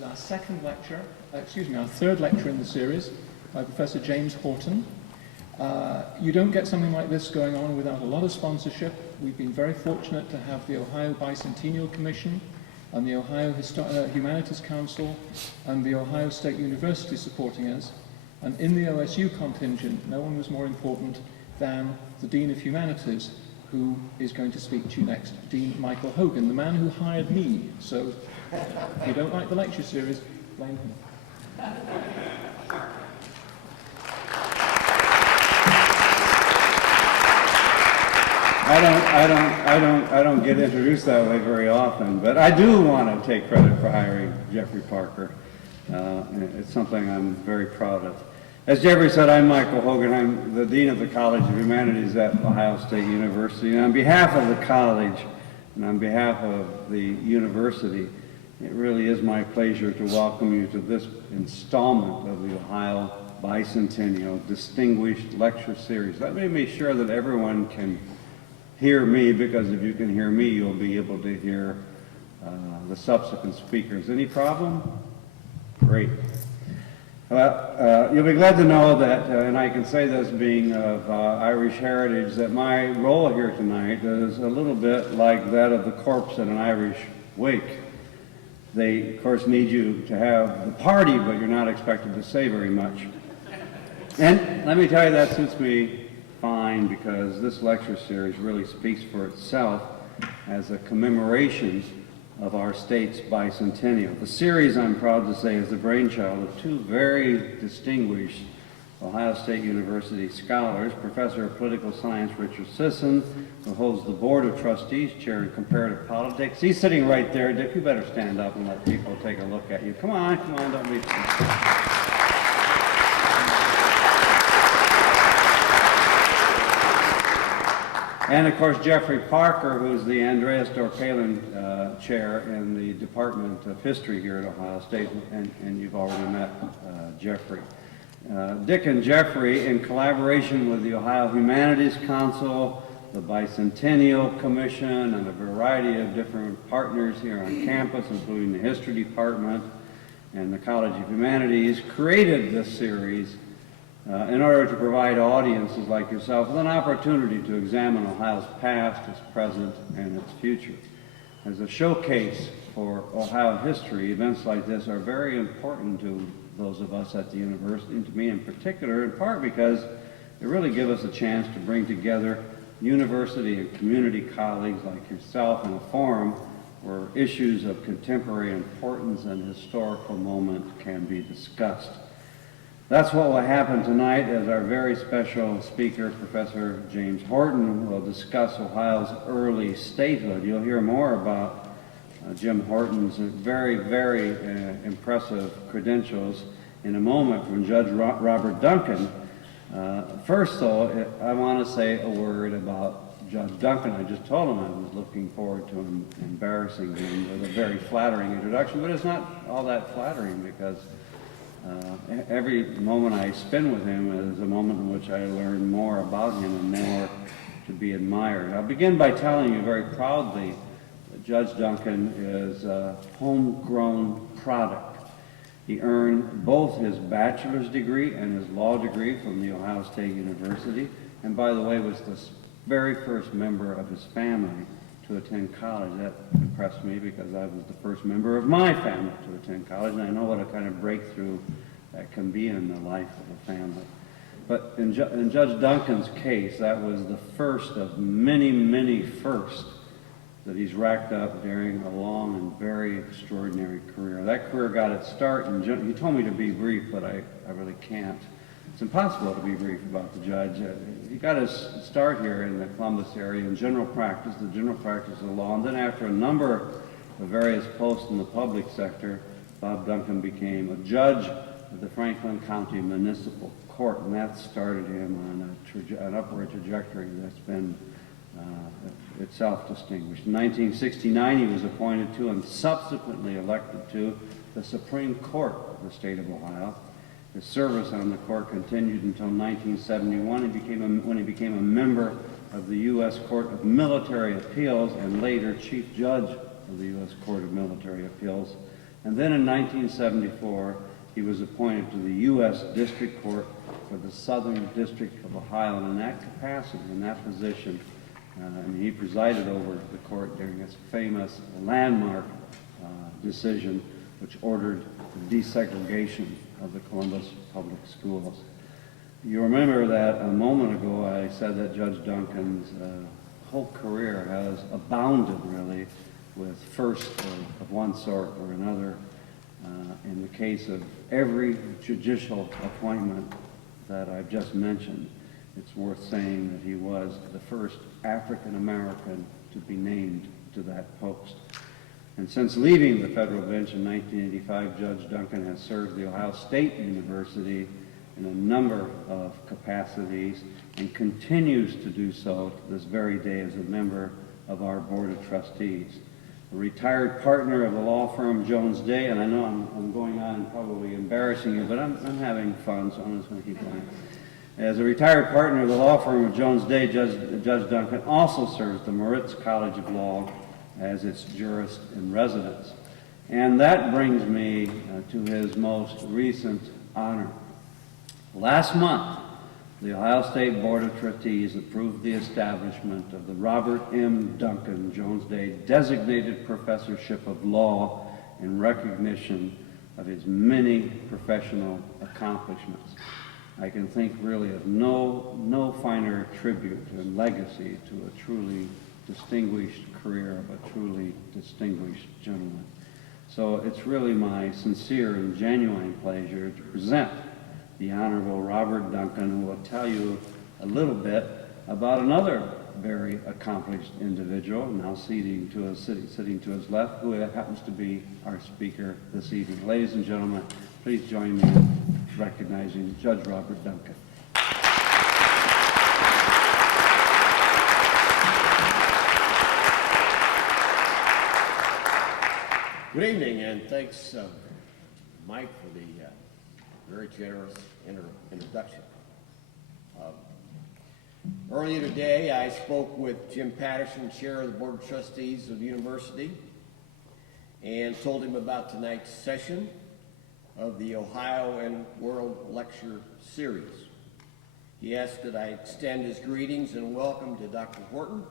is our our third lecture in the series by Professor James Horton. You don't get something like this going on without a lot of sponsorship. We've been very fortunate to have the Ohio Bicentennial Commission and the Ohio Humanities Council and the Ohio State University supporting us. And in the OSU contingent, no one was more important than the Dean of Humanities, who is going to speak to you next, Dean Michael Hogan, the man who hired me. So if you don't like the lecture series, blame him. I don't get introduced that way very often, but I do want to take credit for hiring Jeffrey Parker. It's something I'm very proud of. As Jeffrey said, I'm Michael Hogan. I'm the Dean of the College of Humanities at Ohio State University. And on behalf of the college and on behalf of the university, it really is my pleasure to welcome you to this installment of the Ohio Bicentennial Distinguished Lecture Series. Let me make sure that everyone can hear me, because if you can hear me, you'll be able to hear the subsequent speakers. Any problem? Great. Well, you'll be glad to know that, and I can say this being of Irish heritage, that my role here tonight is a little bit like that of the corpse at an Irish wake. They, of course, need you to have the party, but you're not expected to say very much. And let me tell you, that suits me fine, because this lecture series really speaks for itself as a commemoration of our state's bicentennial. The series, I'm proud to say, is the brainchild of two very distinguished Ohio State University scholars, Professor of Political Science Richard Sisson, who holds the Board of Trustees Chair in Comparative Politics. He's sitting right there. Dick, you better stand up and let people take a look at you. Come on, don't be... And of course, Jeffrey Parker, who's the Andreas Dorpalen Chair in the Department of History here at Ohio State, and you've already met Jeffrey. Dick and Jeffrey, in collaboration with the Ohio Humanities Council, the Bicentennial Commission, and a variety of different partners here on campus, including the History Department and the College of Humanities, created this series in order to provide audiences like yourself with an opportunity to examine Ohio's past, its present, and its future. As a showcase for Ohio history, events like this are very important to those of us at the university, and to me in particular, in part because they really give us a chance to bring together university and community colleagues like yourself in a forum where issues of contemporary importance and historical moment can be discussed. That's what will happen tonight, as our very special speaker, Professor James Horton, will discuss Ohio's early statehood. You'll hear more about Jim Horton's very, very impressive credentials in a moment from Judge Robert Duncan. First, though, I want to say a word about Judge Duncan. I just told him I was looking forward to embarrassing him with a very flattering introduction, but it's not all that flattering, because every moment I spend with him is a moment in which I learn more about him and more to be admired. I'll begin by telling you very proudly that Judge Duncan is a homegrown product. He earned both his bachelor's degree and his law degree from the Ohio State University, and by the way, was the very first member of his family to attend college. That impressed me, because I was the first member of my family to attend college, and I know what a kind of breakthrough that can be in the life of a family. But in Judge Duncan's case, that was the first of many, many firsts that he's racked up during a long and very extraordinary career. That career got its start, and he told me to be brief, but I really can't. It's impossible to be brief about the judge. He got his start here in the Columbus area in general practice, the general practice of the law, and then after a number of various posts in the public sector, Bob Duncan became a judge of the Franklin County Municipal Court, and that started him on an upward trajectory that's been itself distinguished. In 1969, he was appointed to and subsequently elected to the Supreme Court of the state of Ohio. His service on the court continued until 1971, when he became a member of the U.S. Court of Military Appeals and later Chief Judge of the U.S. Court of Military Appeals And then in 1974, he was appointed to the U.S. District Court for the Southern District of Ohio, and in that capacity, in that position, he presided over the court during its famous landmark decision which ordered the desegregation of the Columbus public schools. You remember that a moment ago I said that Judge Duncan's whole career has abounded really with firsts of one sort or another. In the case of every judicial appointment that I've just mentioned, it's worth saying that he was the first African American to be named to that post. And since leaving the federal bench in 1985, Judge Duncan has served the Ohio State University in a number of capacities and continues to do so to this very day as a member of our Board of Trustees. A retired partner of the law firm Jones Day, and I know I'm going on and probably embarrassing you, but I'm having fun, so I'm just going to keep going. As a retired partner of the law firm of Jones Day, Judge Duncan also serves the Moritz College of Law as its jurist in residence. And that brings me to his most recent honor. Last month, the Ohio State Board of Trustees approved the establishment of the Robert M. Duncan Jones Day Designated Professorship of Law in recognition of his many professional accomplishments. I can think really of no finer tribute and legacy to a truly distinguished career of a truly distinguished gentleman. So it's really my sincere and genuine pleasure to present the Honorable Robert Duncan, who will tell you a little bit about another very accomplished individual, now sitting to his left, who happens to be our speaker this evening. Ladies and gentlemen, please join me in recognizing Judge Robert Duncan. Good evening, and thanks, Mike, for the very generous introduction. Earlier today, I spoke with Jim Patterson, Chair of the Board of Trustees of the University, and told him about tonight's session of the Ohio and World Lecture Series. He asked that I extend his greetings and welcome to Dr. Horton.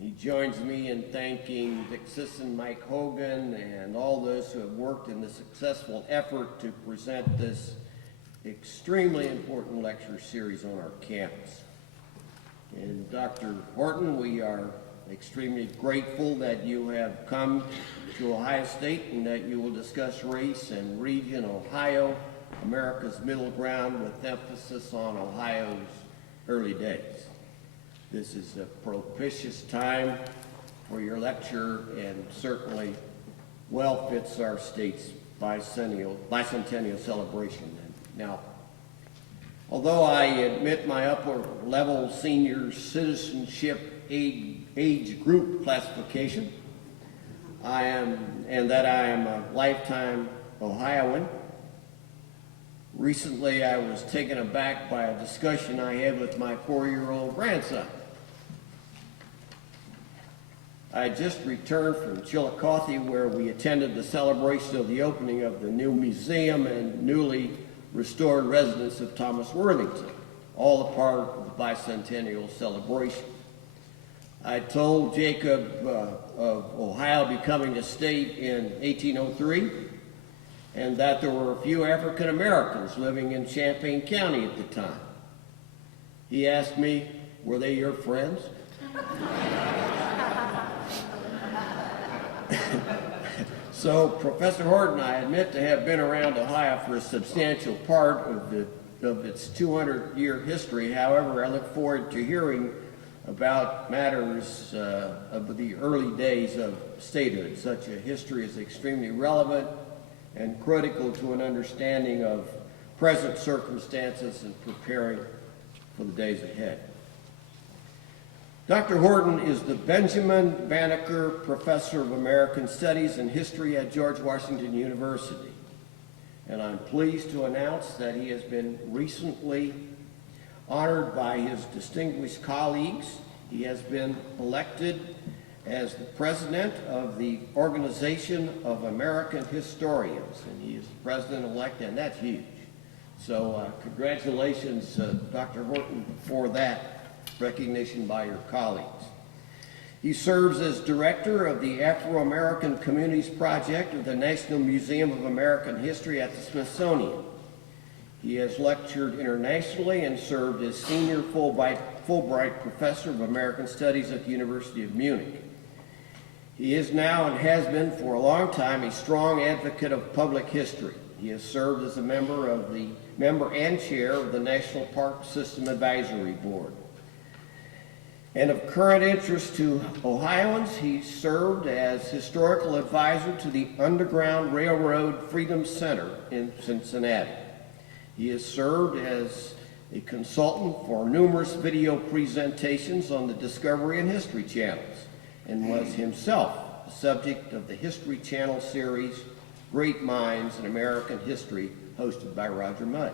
He joins me in thanking Dick Sisson, Mike Hogan, and all those who have worked in the successful effort to present this extremely important lecture series on our campus. And Dr. Horton, we are extremely grateful that you have come to Ohio State and that you will discuss race and region Ohio, America's middle ground, with emphasis on Ohio's early days. This is a propitious time for your lecture and certainly well fits our state's bicentennial celebration. Now, although I admit my upper level senior citizenship age group classification, and that I am a lifetime Ohioan, recently I was taken aback by a discussion I had with my 4-year-old grandson. I had just returned from Chillicothe, where we attended the celebration of the opening of the new museum and newly restored residence of Thomas Worthington, all a part of the bicentennial celebration. I told Jacob of Ohio becoming a state in 1803, and that there were a few African Americans living in Champaign County at the time. He asked me, were they your friends? So, Professor Horton, I admit to have been around Ohio for a substantial part of its 200-year history. However, I look forward to hearing about matters of the early days of statehood. Such a history is extremely relevant and critical to an understanding of present circumstances and preparing for the days ahead. Dr. Horton is the Benjamin Banneker Professor of American Studies and History at George Washington University. And I'm pleased to announce that he has been recently honored by his distinguished colleagues. He has been elected as the president of the Organization of American Historians, and he is the president-elect, and that's huge. So congratulations, Dr. Horton, for that recognition by your colleagues. He serves as director of the Afro-American Communities Project of the National Museum of American History at the Smithsonian. He has lectured internationally and served as senior Fulbright professor of American Studies at the University of Munich. He is now and has been for a long time a strong advocate of public history. He has served as a member and chair of the National Park System Advisory Board. And of current interest to Ohioans, he served as historical advisor to the Underground Railroad Freedom Center in Cincinnati. He has served as a consultant for numerous video presentations on the Discovery and History channels, and was himself the subject of the History Channel series, Great Minds in American History, hosted by Roger Mudd.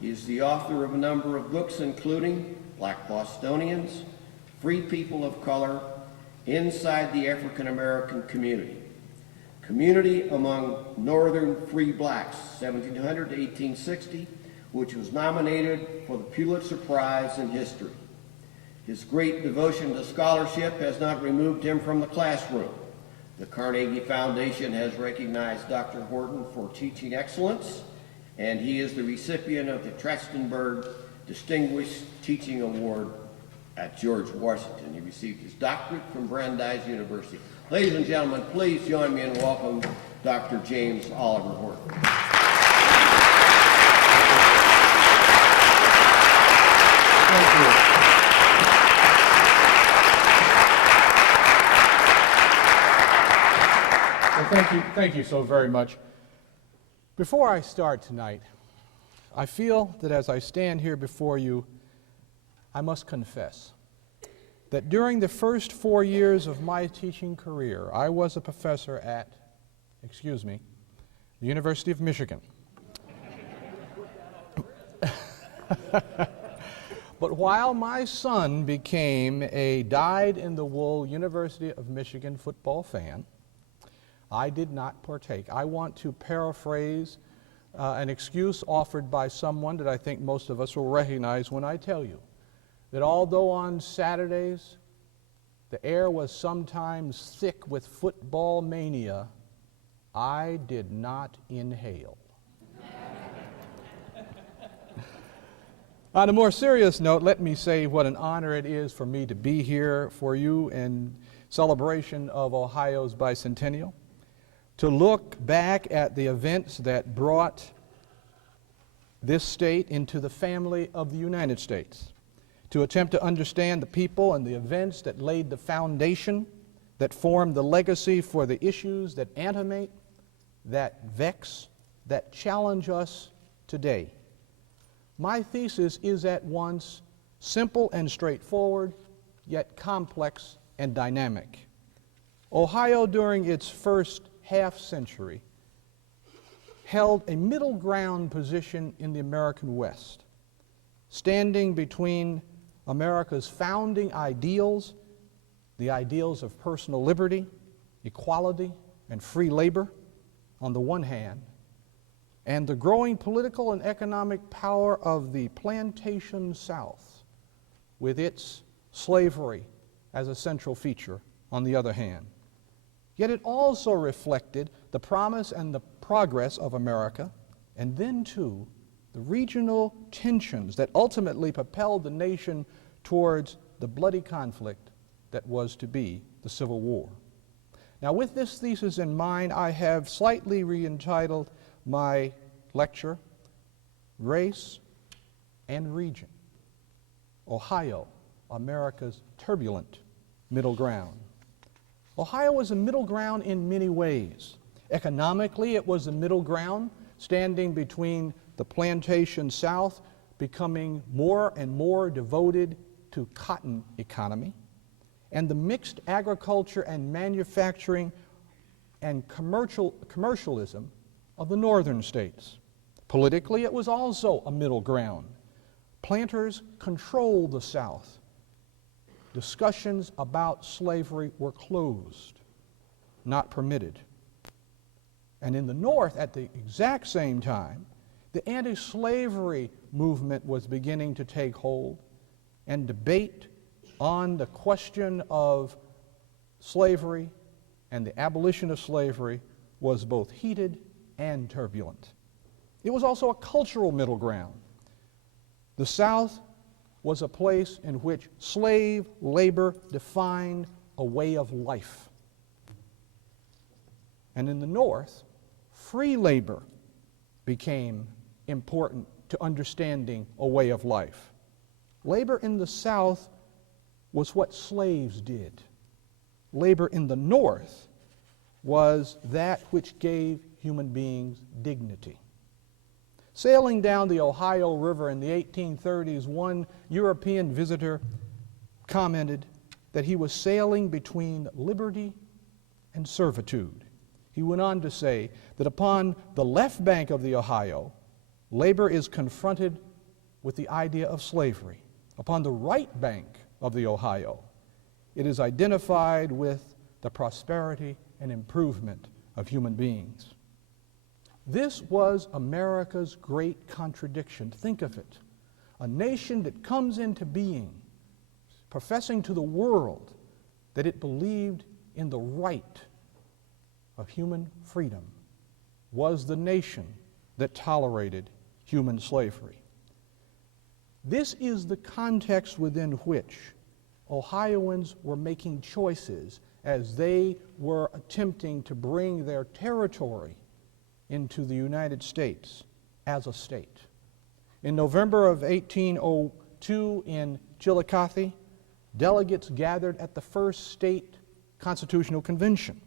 He is the author of a number of books, including Black Bostonians, Free People of Color, Inside the African American Community, Community Among Northern Free Blacks, 1700 to 1860, which was nominated for the Pulitzer Prize in History. His great devotion to scholarship has not removed him from the classroom. The Carnegie Foundation has recognized Dr. Horton for teaching excellence, and he is the recipient of the Trachtenberg Distinguished Teaching Award at George Washington. He received his doctorate from Brandeis University. Ladies and gentlemen, please join me in welcoming Dr. James Oliver Horton. Thank you. Well, thank you so very much. Before I start tonight, I feel that as I stand here before you, I must confess that during the first 4 years of my teaching career, I was a professor at, the University of Michigan. But while my son became a dyed-in-the-wool University of Michigan football fan, I did not partake. I want to paraphrase an excuse offered by someone that I think most of us will recognize when I tell you that although on Saturdays the air was sometimes thick with football mania, I did not inhale. On a more serious note, let me say what an honor it is for me to be here for you in celebration of Ohio's bicentennial, to look back at the events that brought this state into the family of the United States, to attempt to understand the people and the events that laid the foundation, that formed the legacy for the issues that animate, that vex, that challenge us today. My thesis is at once simple and straightforward, yet complex and dynamic. Ohio, during its first half-century, held a middle ground position in the American West, standing between America's founding ideals, the ideals of personal liberty, equality, and free labor on the one hand, and the growing political and economic power of the plantation South, with its slavery as a central feature on the other hand. Yet it also reflected the promise and the progress of America, and then too, the regional tensions that ultimately propelled the nation towards the bloody conflict that was to be the Civil War. Now, with this thesis in mind, I have slightly re-entitled my lecture, Race and Region, Ohio, America's Turbulent Middle Ground. Ohio was a middle ground in many ways. Economically, it was a middle ground standing between the plantation South, becoming more and more devoted to cotton economy, and the mixed agriculture and manufacturing and commercialism of the northern states. Politically, it was also a middle ground. Planters controlled the South, discussions about slavery were closed, not permitted. And in the North, at the exact same time, the anti-slavery movement was beginning to take hold, and debate on the question of slavery and the abolition of slavery was both heated and turbulent. It was also a cultural middle ground. The South was a place in which slave labor defined a way of life. And in the North, free labor became important to understanding a way of life. Labor in the South was what slaves did. Labor in the North was that which gave human beings dignity. Sailing down the Ohio River in the 1830s, one European visitor commented that he was sailing between liberty and servitude. He went on to say that upon the left bank of the Ohio, labor is confronted with the idea of slavery. Upon the right bank of the Ohio, it is identified with the prosperity and improvement of human beings. This was America's great contradiction. Think of it. A nation that comes into being, professing to the world that it believed in the right of human freedom, was the nation that tolerated human slavery. This is the context within which Ohioans were making choices as they were attempting to bring their territory into the United States as a state. In November of 1802 in Chillicothe, delegates gathered at the first state constitutional convention.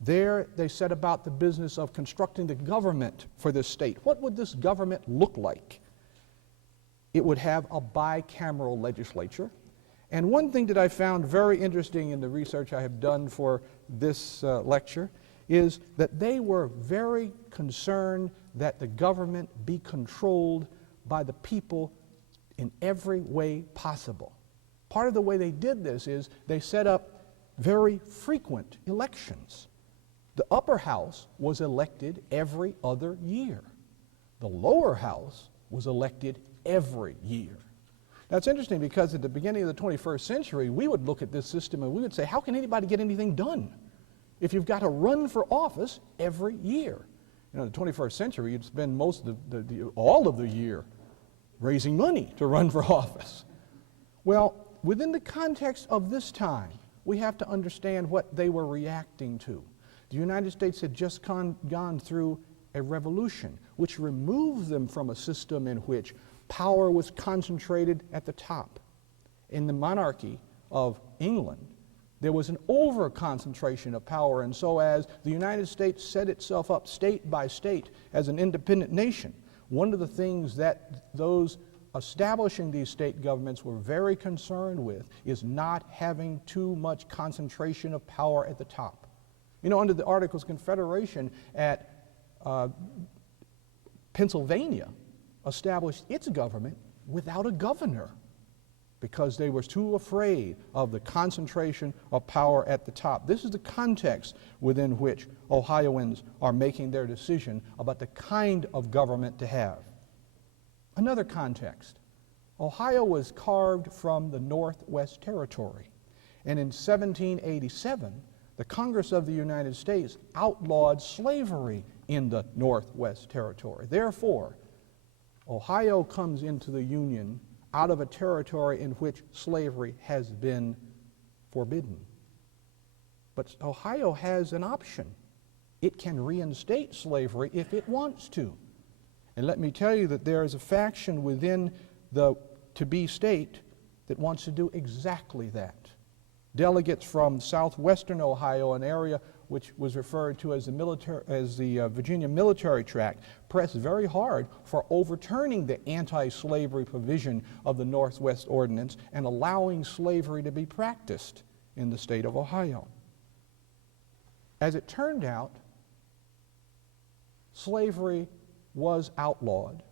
There they set about the business of constructing the government for this state. What would this government look like? It would have a bicameral legislature. And one thing that I found very interesting in the research I have done for this lecture is that they were very concerned that the government be controlled by the people in every way possible. Part of the way they did this is they set up very frequent elections. The upper house was elected every other year. The lower house was elected every year. That's interesting because at the beginning of the 21st century, we would look at this system and we would say, how can anybody get anything done if you've got to run for office every year? You know, in the 21st century, you'd spend most of all of the year raising money to run for office. Well, within the context of this time, we have to understand what they were reacting to. The United States had just gone through a revolution which removed them from a system in which power was concentrated at the top. In the monarchy of England, there was an over-concentration of power, and so as the United States set itself up state by state as an independent nation, one of the things that those establishing these state governments were very concerned with is not having too much concentration of power at the top. You know, under the Articles of Confederation at Pennsylvania established its government without a governor because they were too afraid of the concentration of power at the top. This is the context within which Ohioans are making their decision about the kind of government to have. Another context. Ohio was carved from the Northwest Territory, and in 1787, the Congress of the United States outlawed slavery in the Northwest Territory. Therefore, Ohio comes into the Union out of a territory in which slavery has been forbidden. But Ohio has an option. It can reinstate slavery if it wants to. And let me tell you that there is a faction within the to-be state that wants to do exactly that. Delegates from southwestern Ohio, an area which was referred to as the Virginia Military Tract, pressed very hard for overturning the anti-slavery provision of the Northwest Ordinance and allowing slavery to be practiced in the state of Ohio. As it turned out, slavery was outlawed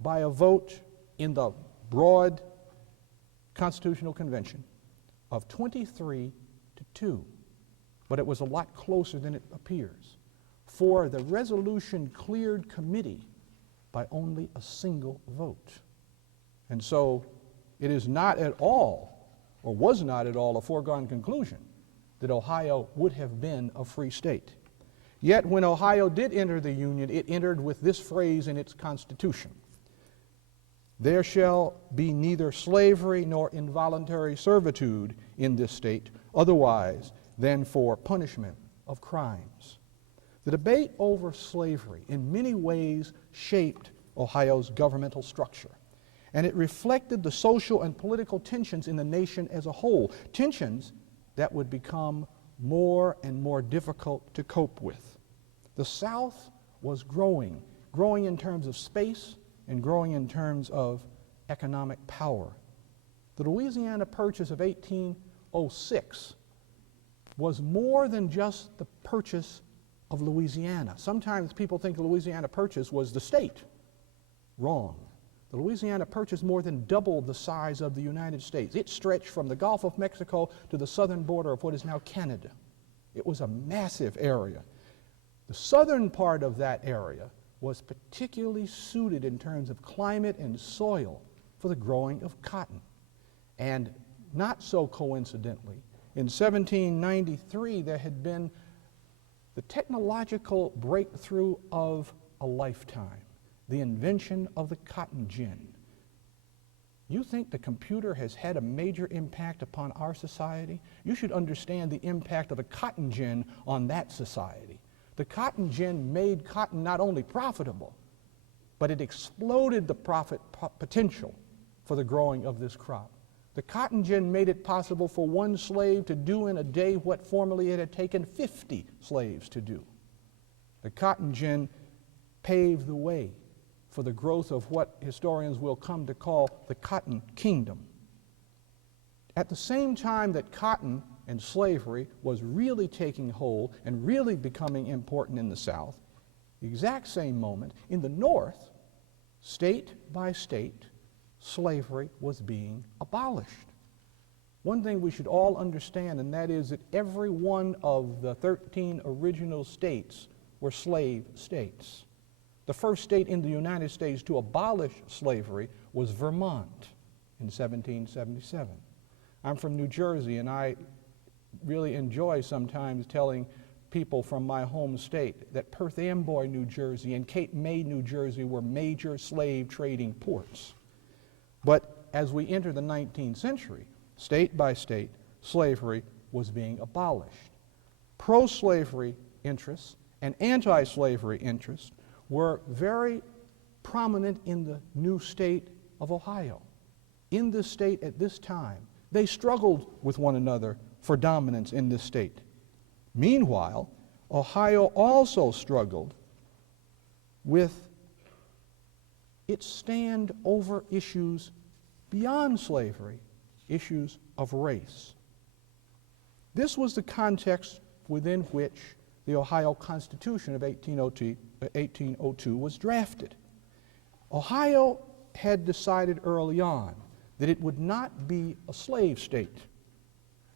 by a vote in the broad Constitutional Convention of 23-2, but it was a lot closer than it appears. For the resolution cleared committee by only a single vote. And so it is not at all, or was not at all, a foregone conclusion that Ohio would have been a free state. Yet when Ohio did enter the Union, it entered with this phrase in its Constitution: "There shall be neither slavery nor involuntary servitude in this state, otherwise than for punishment of crimes." The debate over slavery in many ways shaped Ohio's governmental structure, and it reflected the social and political tensions in the nation as a whole, tensions that would become more and more difficult to cope with. The South was growing in terms of space and growing in terms of economic power. The Louisiana Purchase of 1806 was more than just the purchase of Louisiana. Sometimes people think the Louisiana Purchase was the state. Wrong. The Louisiana Purchase more than doubled the size of the United States. It stretched from the Gulf of Mexico to the southern border of what is now Canada. It was a massive area. The southern part of that area was particularly suited in terms of climate and soil for the growing of cotton. And not so coincidentally, in 1793 there had been the technological breakthrough of a lifetime, the invention of the cotton gin. You think the computer has had a major impact upon our society? You should understand the impact of the cotton gin on that society. The cotton gin made cotton not only profitable, but it exploded the profit potential for the growing of this crop. The cotton gin made it possible for one slave to do in a day what formerly it had taken 50 slaves to do. The cotton gin paved the way for the growth of what historians will come to call the Cotton Kingdom. At the same time that cotton and slavery was really taking hold and really becoming important in the South, the exact same moment, in the North, state by state, slavery was being abolished. One thing we should all understand, and that is that every one of the 13 original states were slave states. The first state in the United States to abolish slavery was Vermont in 1777. I'm from New Jersey, and I really enjoy sometimes telling people from my home state that Perth Amboy, New Jersey, and Cape May, New Jersey were major slave trading ports. But as we enter the 19th century, state by state, slavery was being abolished. Pro-slavery interests and anti-slavery interests were very prominent in the new state of Ohio. In this state at this time, they struggled with one another for dominance in this state. Meanwhile, Ohio also struggled with its stand over issues beyond slavery, issues of race. This was the context within which the Ohio Constitution of 1802 was drafted. Ohio had decided early on that it would not be a slave state,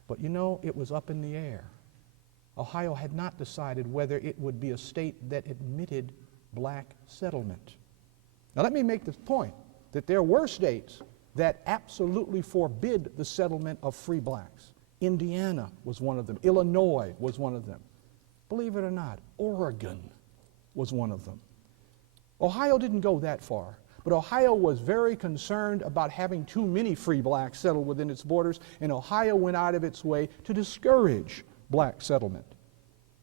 but you know, it was up in the air. Ohio had not decided whether it would be a state that admitted black settlement. Now let me make this point, that there were states that absolutely forbid the settlement of free blacks. Indiana was one of them. Illinois was one of them. Believe it or not, Oregon was one of them. Ohio didn't go that far, but Ohio was very concerned about having too many free blacks settled within its borders, and Ohio went out of its way to discourage black settlement.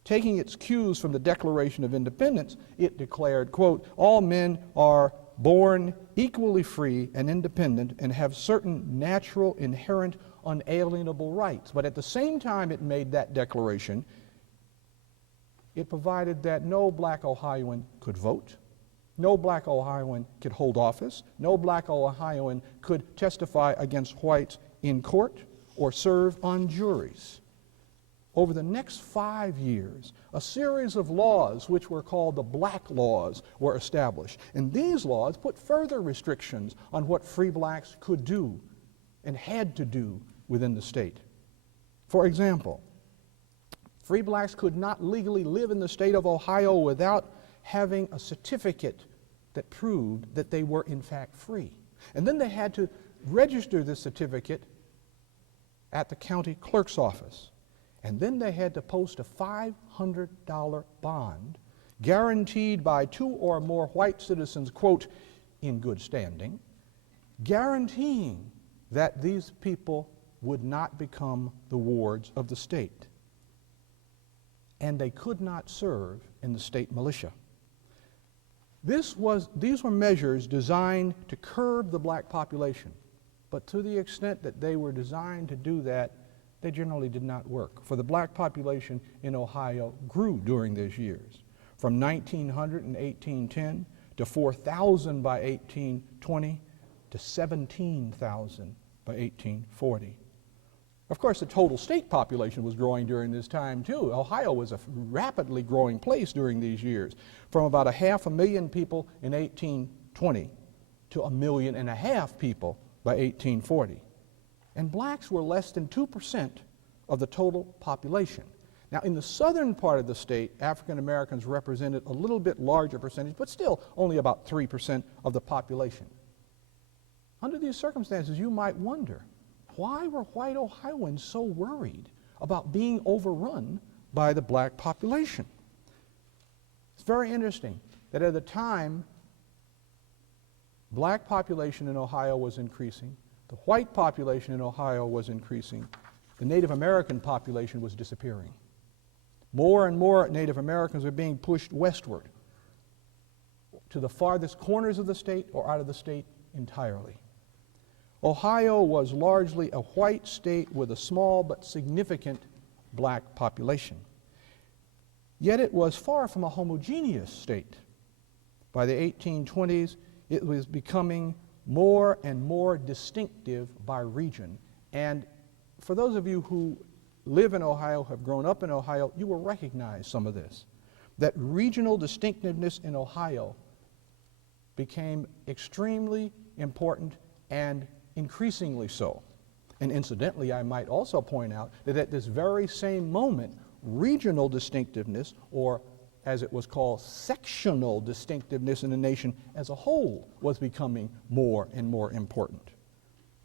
Taking its cues from the Declaration of Independence, it declared, quote, "All men are born equally free and independent and have certain natural, inherent, unalienable rights." But at the same time it made that declaration, it provided that no black Ohioan could vote, no black Ohioan could hold office, no black Ohioan could testify against whites in court or serve on juries. Over the next 5 years, a series of laws, which were called the Black Laws, were established. And these laws put further restrictions on what free blacks could do and had to do within the state. For example, free blacks could not legally live in the state of Ohio without having a certificate that proved that they were in fact free. And then they had to register this certificate at the county clerk's office. And then they had to post a $500 bond guaranteed by 2 or more white citizens, quote, in good standing, guaranteeing that these people would not become the wards of the state. And they could not serve in the state militia. These were measures designed to curb the black population, but to the extent that they were designed to do that, they generally did not work. For the black population in Ohio grew during those years, from 1900 and 1810 to 4,000 by 1820 to 17,000 by 1840. Of course, the total state population was growing during this time too. Ohio was a rapidly growing place during these years, from about 500,000 people in 1820 to 1.5 million people by 1840. And blacks were less than 2% of the total population. Now, in the southern part of the state, African Americans represented a little bit larger percentage, but still only about 3% of the population. Under these circumstances, you might wonder, why were white Ohioans so worried about being overrun by the black population? It's very interesting that at the time, black population in Ohio was increasing, the white population in Ohio was increasing, the Native American population was disappearing. More and more Native Americans are being pushed westward to the farthest corners of the state or out of the state entirely. Ohio was largely a white state with a small but significant black population. Yet it was far from a homogeneous state. By the 1820s, it was becoming more and more distinctive by region. And for those of you who live in Ohio, have grown up in Ohio, you will recognize some of this. That regional distinctiveness in Ohio became extremely important and increasingly so. And incidentally, I might also point out that at this very same moment, regional distinctiveness, or as it was called, sectional distinctiveness in the nation as a whole, was becoming more and more important.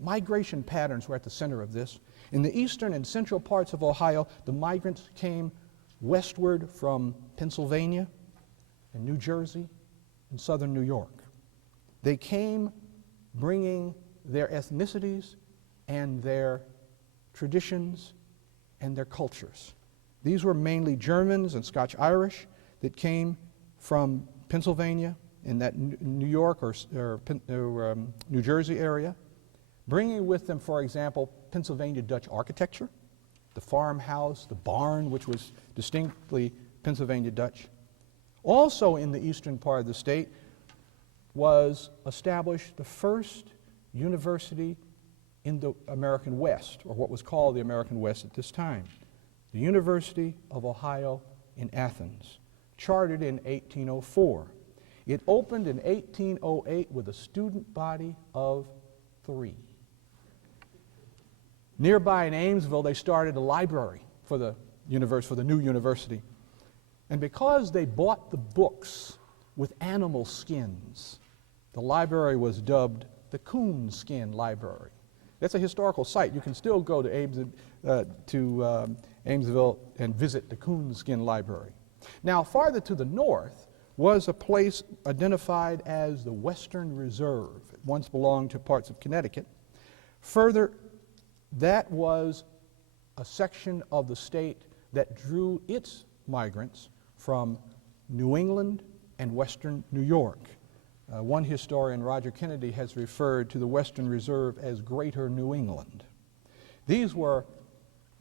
Migration patterns were at the center of this. In the eastern and central parts of Ohio, the migrants came westward from Pennsylvania and New Jersey and southern New York. They came bringing their ethnicities and their traditions and their cultures. These were mainly Germans and Scotch-Irish that came from Pennsylvania in that New York or New Jersey area, bringing with them, for example, Pennsylvania Dutch architecture, the farmhouse, the barn, which was distinctly Pennsylvania Dutch. Also in the eastern part of the state was established the first university in the American West, or what was called the American West at this time, the University of Ohio in Athens, chartered in 1804. It opened in 1808 with a student body of 3. Nearby in Amesville, they started a library for the new university. And because they bought the books with animal skins, the library was dubbed the Coonskin Library. It's a historical site. You can still go to Amesville and visit the Coonskin Library. Now, farther to the north was a place identified as the Western Reserve. It once belonged to parts of Connecticut. Further, that was a section of the state that drew its migrants from New England and Western New York. One historian, Roger Kennedy, has referred to the Western Reserve as Greater New England. These were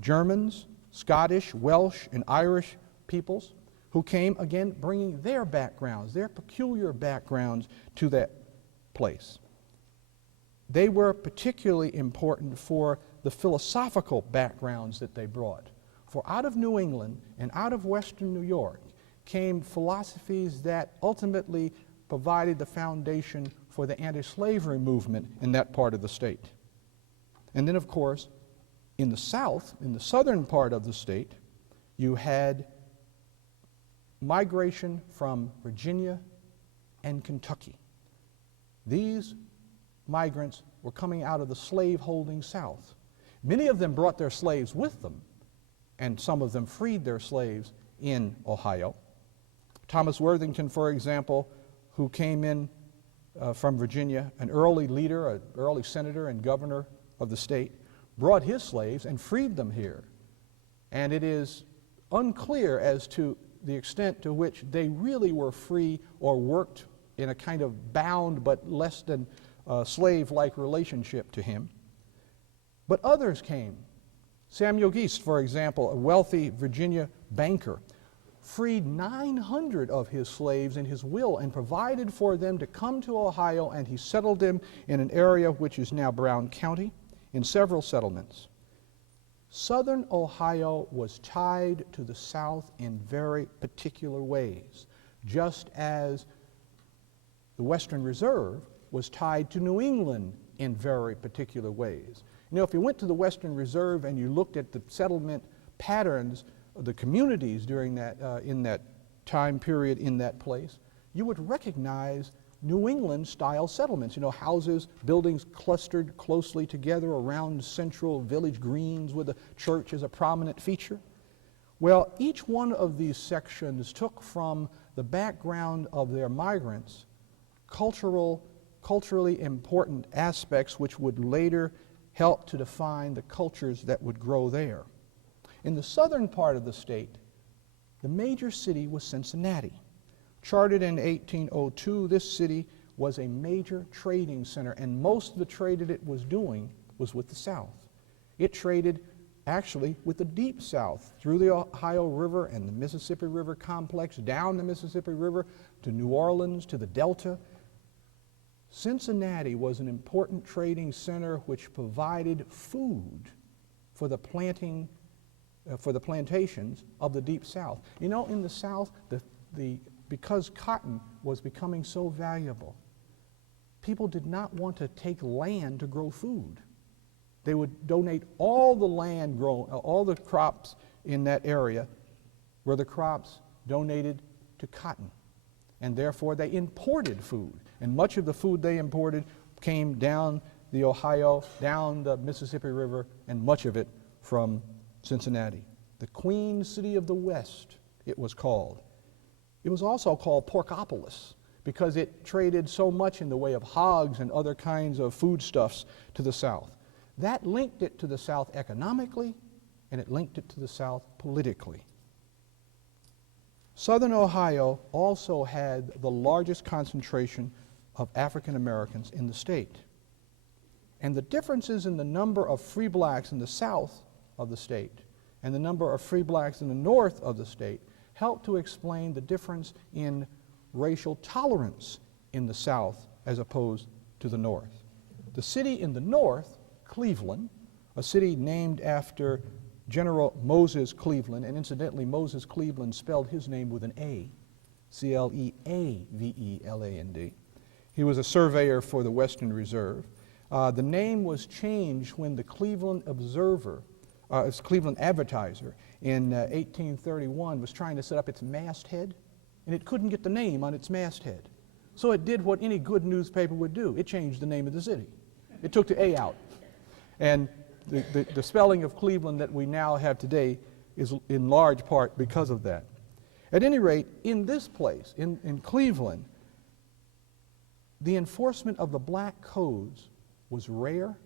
Germans, Scottish, Welsh, and Irish peoples who came, again, bringing their backgrounds, their peculiar backgrounds to that place. They were particularly important for the philosophical backgrounds that they brought. For out of New England and out of Western New York came philosophies that ultimately provided the foundation for the anti-slavery movement in that part of the state. And then, of course, in the South, in the southern part of the state, you had migration from Virginia and Kentucky. These migrants were coming out of the slave-holding South. Many of them brought their slaves with them, and some of them freed their slaves in Ohio. Thomas Worthington, for example, who came in from Virginia, an early leader, an early senator and governor of the state, brought his slaves and freed them here. And it is unclear as to the extent to which they really were free or worked in a kind of bound but less than slave-like relationship to him. But others came. Samuel Geist, for example, a wealthy Virginia banker, freed 900 of his slaves in his will and provided for them to come to Ohio, and he settled them in an area which is now Brown County in several settlements. Southern Ohio was tied to the South in very particular ways, just as the Western Reserve was tied to New England in very particular ways. You know, if you went to the Western Reserve and you looked at the settlement patterns of the communities during that, in that time period in that place, you would recognize New England-style settlements. You know, houses, buildings clustered closely together around central village greens with a church as a prominent feature. Well, each one of these sections took from the background of their migrants culturally important aspects which would later help to define the cultures that would grow there. In the southern part of the state, the major city was Cincinnati. Chartered in 1802, this city was a major trading center, and most of the trade that it was doing was with the South. It traded actually with the deep South, through the Ohio River and the Mississippi River complex, down the Mississippi River to New Orleans, to the Delta. Cincinnati was an important trading center which provided food for the plantations of the deep South. You know, in the South, because cotton was becoming so valuable, people did not want to take land to grow food. They would donate all the land grown, all the crops in that area were the crops donated to cotton. And therefore they imported food. And much of the food they imported came down the Ohio, down the Mississippi River, and much of it from Cincinnati. The Queen City of the West, it was called. It was also called Porkopolis because it traded so much in the way of hogs and other kinds of foodstuffs to the South. That linked it to the South economically, and it linked it to the South politically. Southern Ohio also had the largest concentration of African Americans in the state. And the differences in the number of free blacks in the south of the state and the number of free blacks in the north of the state help to explain the difference in racial tolerance in the South as opposed to the North. The city in the North, Cleveland, a city named after General Moses Cleveland, and incidentally, Moses Cleveland spelled his name with an A, C-L-E-A-V-E-L-A-N-D. He was a surveyor for the Western Reserve. The name was changed when the Cleveland Observer, Cleveland Advertiser, in 1831 was trying to set up its masthead, and it couldn't get the name on its masthead. So it did what any good newspaper would do. It changed the name of the city. It took the A out. And the spelling of Cleveland that we now have today is in large part because of that. At any rate, in this place, in Cleveland, the enforcement of the black codes was rare,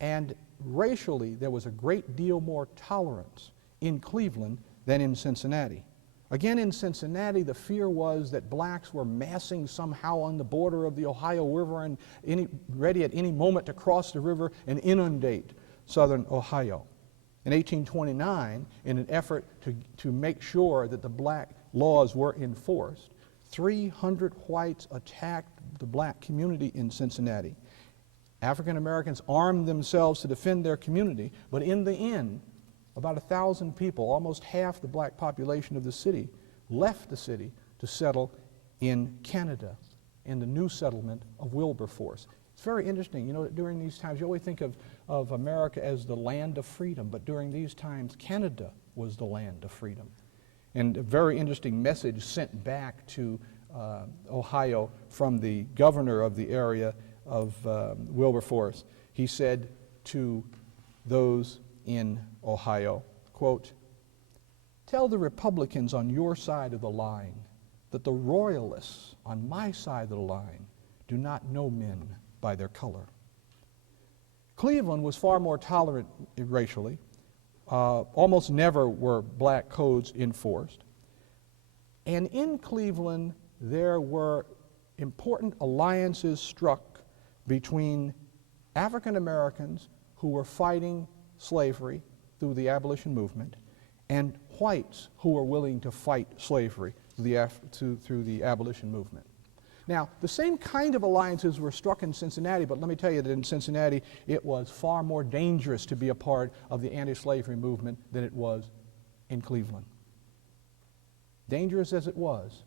and racially there was a great deal more tolerance in Cleveland than in Cincinnati. Again, in Cincinnati, the fear was that blacks were massing somehow on the border of the Ohio River and ready at any moment to cross the river and inundate southern Ohio. In 1829, in an effort to make sure that the black laws were enforced, 300 whites attacked the black community in Cincinnati. African Americans armed themselves to defend their community, but in the end, about 1,000 people, almost half the black population of the city, left the city to settle in Canada, in the new settlement of Wilberforce. It's very interesting. You know, during these times, you always think of America as the land of freedom, but during these times, Canada was the land of freedom. And a very interesting message sent back to Ohio from the governor of the area of Wilberforce. He said to those in Ohio, quote, "Tell the Republicans on your side of the line that the Royalists on my side of the line do not know men by their color." Cleveland was far more tolerant racially. Almost never were black codes enforced. And in Cleveland, there were important alliances struck between African Americans who were fighting slavery through the abolition movement and whites who were willing to fight slavery through the abolition movement. Now, the same kind of alliances were struck in Cincinnati, but let me tell you that in Cincinnati, it was far more dangerous to be a part of the anti-slavery movement than it was in Cleveland. Dangerous as it was,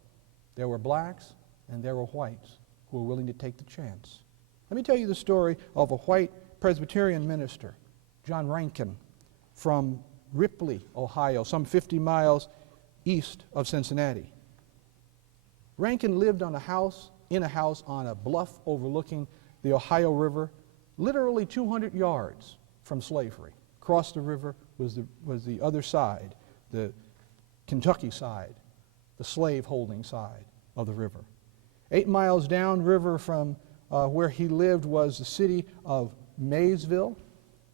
there were blacks and there were whites who were willing to take the chance. Let me tell you the story of a white Presbyterian minister, John Rankin, from Ripley, Ohio, some 50 miles east of Cincinnati. Rankin lived in a house on a bluff overlooking the Ohio River, literally 200 yards from slavery. Across the river was the other side, the Kentucky side, the slave-holding side of the river. 8 miles downriver from where he lived was the city of Maysville.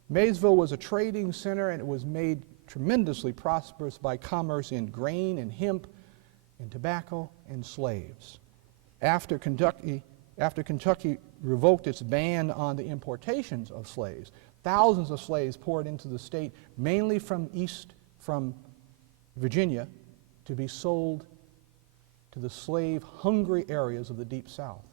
Maysville was a trading center, and it was made tremendously prosperous by commerce in grain and hemp and tobacco and slaves. After Kentucky revoked its ban on the importations of slaves, thousands of slaves poured into the state, mainly from Virginia, to be sold to the slave-hungry areas of the Deep South.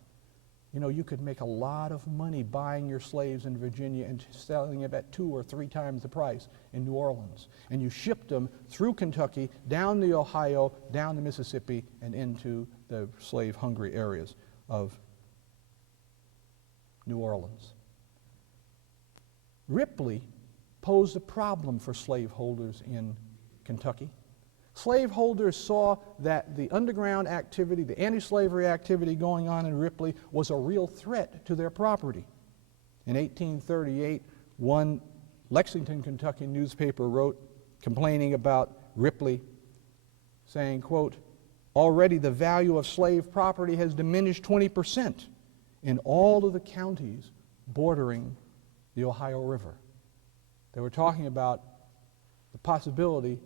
You know, you could make a lot of money buying your slaves in Virginia and selling them at 2 or 3 times the price in New Orleans. And you shipped them through Kentucky, down the Ohio, down the Mississippi, and into the slave-hungry areas of New Orleans. Ripley posed a problem for slaveholders in Kentucky. Slaveholders saw that the underground activity, the anti-slavery activity going on in Ripley was a real threat to their property. In 1838, one Lexington, Kentucky newspaper wrote, complaining about Ripley, saying, quote, "Already the value of slave property has diminished 20% in all of the counties bordering the Ohio River." They were talking about the possibility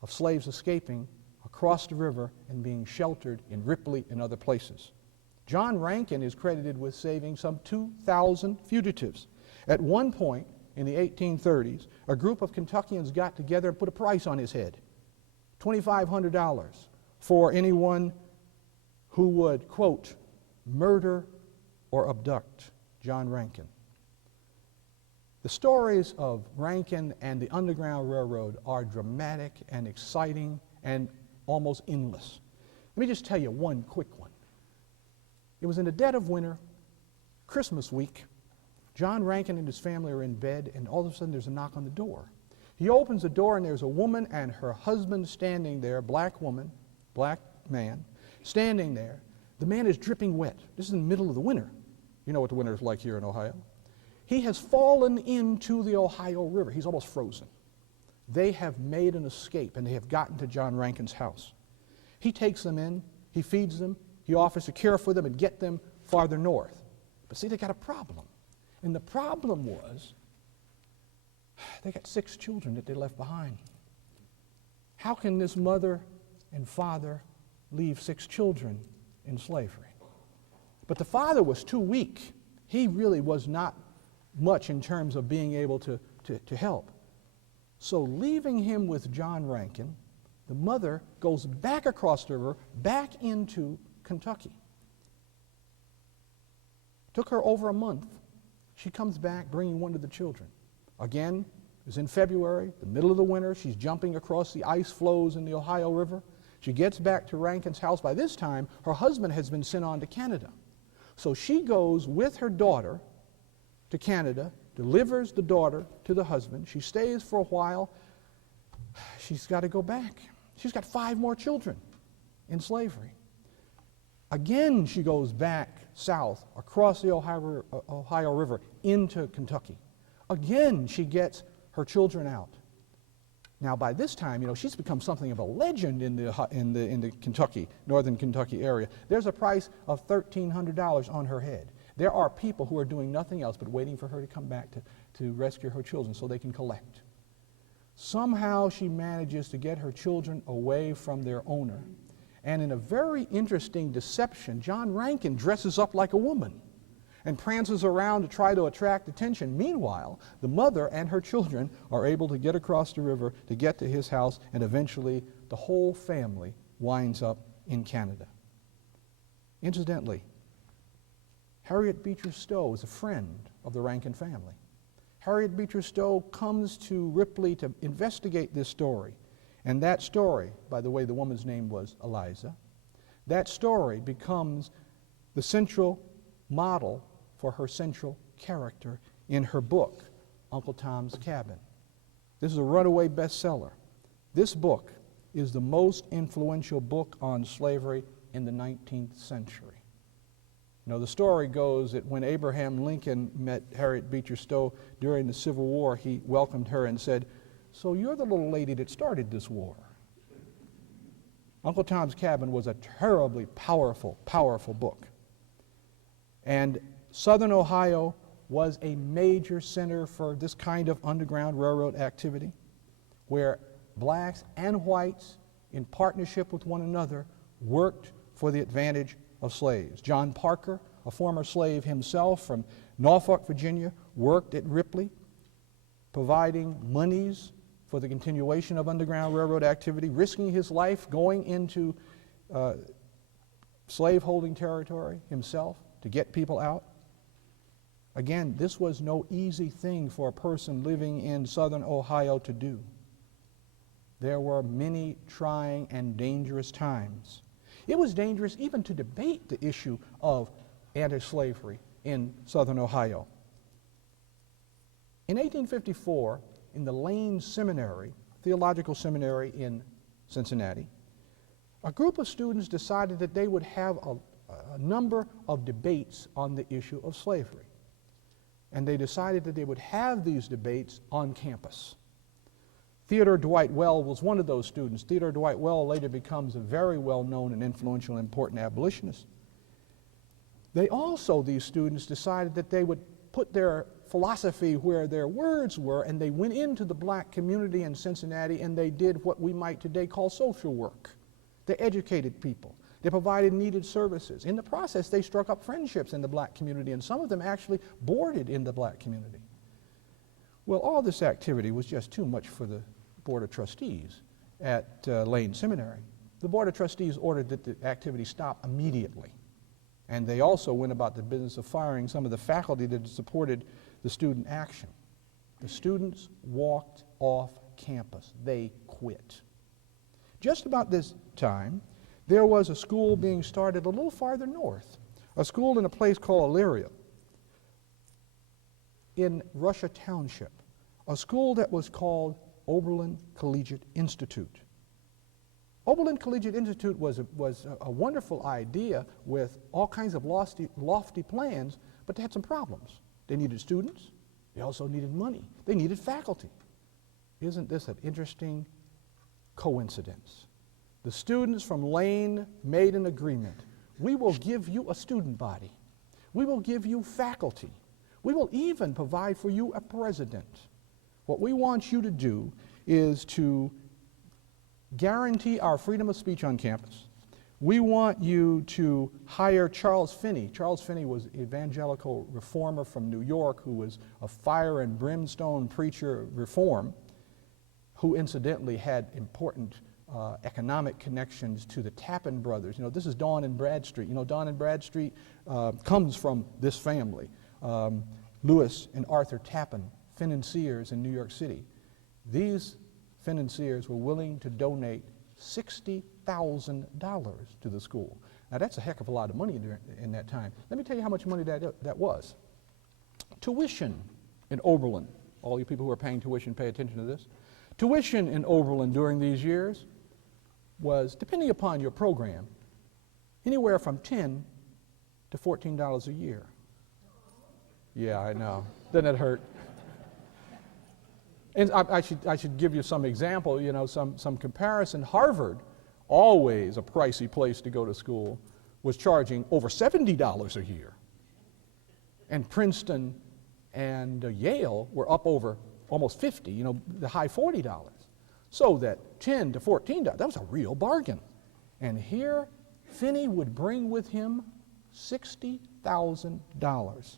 of slaves escaping across the river and being sheltered in Ripley and other places. John Rankin is credited with saving some 2,000 fugitives. At one point in the 1830s, a group of Kentuckians got together and put a price on his head, $2,500, for anyone who would, quote, "murder or abduct John Rankin." The stories of Rankin and the Underground Railroad are dramatic and exciting and almost endless. Let me just tell you one quick one. It was in the dead of winter, Christmas week. John Rankin and his family are in bed, and all of a sudden there's a knock on the door. He opens the door, and there's a woman and her husband standing there, black woman, black man, standing there. The man is dripping wet. This is in the middle of the winter. You know what the winter is like here in Ohio. He has fallen into the Ohio River. He's almost frozen. They have made an escape, and they have gotten to John Rankin's house. He takes them in, he feeds them, he offers to care for them and get them farther north. But see, they got a problem. And the problem was, they got 6 children that they left behind. How can this mother and father leave 6 children in slavery? But the father was too weak. He really was not much in terms of being able to help. So leaving him with John Rankin, the mother goes back across the river, back into Kentucky. Took her over a month. She comes back bringing one of the children. Again, it was in February, the middle of the winter. She's jumping across the ice floes in the Ohio River. She gets back to Rankin's house. By this time, her husband has been sent on to Canada. So she goes with her daughter to Canada, delivers the daughter to the husband. She stays for a while. She's got to go back. She's got 5 more children in slavery. Again, she goes back south across the Ohio River into Kentucky. Again, she gets her children out. Now, by this time, she's become something of a legend in the Kentucky, northern Kentucky area. There's a price of $1,300 on her head. There are people who are doing nothing else but waiting for her to come back to rescue her children so they can collect. Somehow she manages to get her children away from their owner. And in a very interesting deception, John Rankin dresses up like a woman and prances around to try to attract attention. Meanwhile, the mother and her children are able to get across the river to get to his house, and eventually the whole family winds up in Canada. Incidentally, Harriet Beecher Stowe is a friend of the Rankin family. Harriet Beecher Stowe comes to Ripley to investigate this story. And that story, by the way, the woman's name was Eliza, that story becomes the central model for her central character in her book, Uncle Tom's Cabin. This is a runaway bestseller. This book is the most influential book on slavery in the 19th century. The story goes that when Abraham Lincoln met Harriet Beecher Stowe during the Civil War, he welcomed her and said, "So you're the little lady that started this war." Uncle Tom's Cabin was a terribly powerful, powerful book. And Southern Ohio was a major center for this kind of Underground Railroad activity, where blacks and whites, in partnership with one another, worked for the advantage of slaves. John Parker, a former slave himself from Norfolk, Virginia, worked at Ripley, providing monies for the continuation of Underground Railroad activity, risking his life going into slaveholding territory himself to get people out. Again, this was no easy thing for a person living in Southern Ohio to do. There were many trying and dangerous times. It was dangerous even to debate the issue of anti-slavery in Southern Ohio. In 1854, in the Lane Seminary, Theological Seminary in Cincinnati, a group of students decided that they would have a number of debates on the issue of slavery. And they decided that they would have these debates on campus. Theodore Dwight Well was one of those students. Theodore Dwight Well later becomes a very well-known and influential and important abolitionist. They also, these students, decided that they would put their philosophy where their words were, and they went into the black community in Cincinnati and they did what we might today call social work. They educated people. They provided needed services. In the process, they struck up friendships in the black community, and some of them actually boarded in the black community. Well, all this activity was just too much for the Board of Trustees at Lane Seminary. The Board of Trustees ordered that the activity stop immediately. And they also went about the business of firing some of the faculty that had supported the student action. The students walked off campus. They quit. Just about this time, there was a school being started a little farther north, a school in a place called Elyria in Russia Township, a school that was called Oberlin Collegiate Institute. Oberlin Collegiate Institute was a wonderful idea with all kinds of lofty plans, but they had some problems. They needed students. They also needed money. They needed faculty. Isn't this an interesting coincidence? The students from Lane made an agreement. We will give you a student body. We will give you faculty. We will even provide for you a president. What we want you to do is to guarantee our freedom of speech on campus. We want you to hire Charles Finney. Charles Finney was an evangelical reformer from New York who was a fire and brimstone preacher reform, who incidentally had important economic connections to the Tappan brothers. This is Don and Bradstreet. Don and Bradstreet comes from this family. Lewis and Arthur Tappan, financiers in New York City. These financiers were willing to donate $60,000 to the school. Now that's a heck of a lot of money in that time. Let me tell you how much money that was. Tuition in Oberlin, all you people who are paying tuition, pay attention to this. Tuition in Oberlin during these years was, depending upon your program, anywhere from $10 to $14 a year. Yeah, I know. Doesn't it hurt? And I should give you some example, you know, some comparison. Harvard, always a pricey place to go to school, was charging over $70 a year. And Princeton and Yale were up over almost $50, you know, the high $40. So that $10 to $14, that was a real bargain. And here, Finney would bring with him $60,000.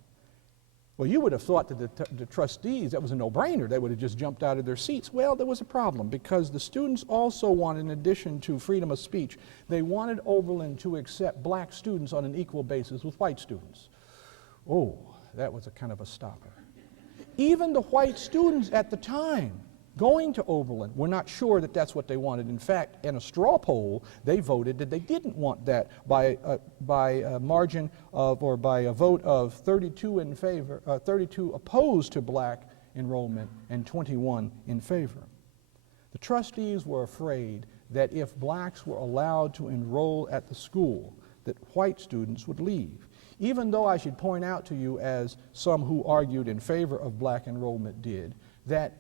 Well, you would have thought that the trustees, that was a no-brainer. They would have just jumped out of their seats. Well, there was a problem because the students also wanted, in addition to freedom of speech, they wanted Oberlin to accept black students on an equal basis with white students. Oh, that was a kind of a stopper. Even the white students at the time going to Oberlin were not sure that that's what they wanted. In fact, in a straw poll, they voted that they didn't want that by a margin of, or by a vote of 32 in favor, 32 opposed to black enrollment and 21 in favor. The trustees were afraid that if blacks were allowed to enroll at the school, that white students would leave. Even though I should point out to you, as some who argued in favor of black enrollment did, that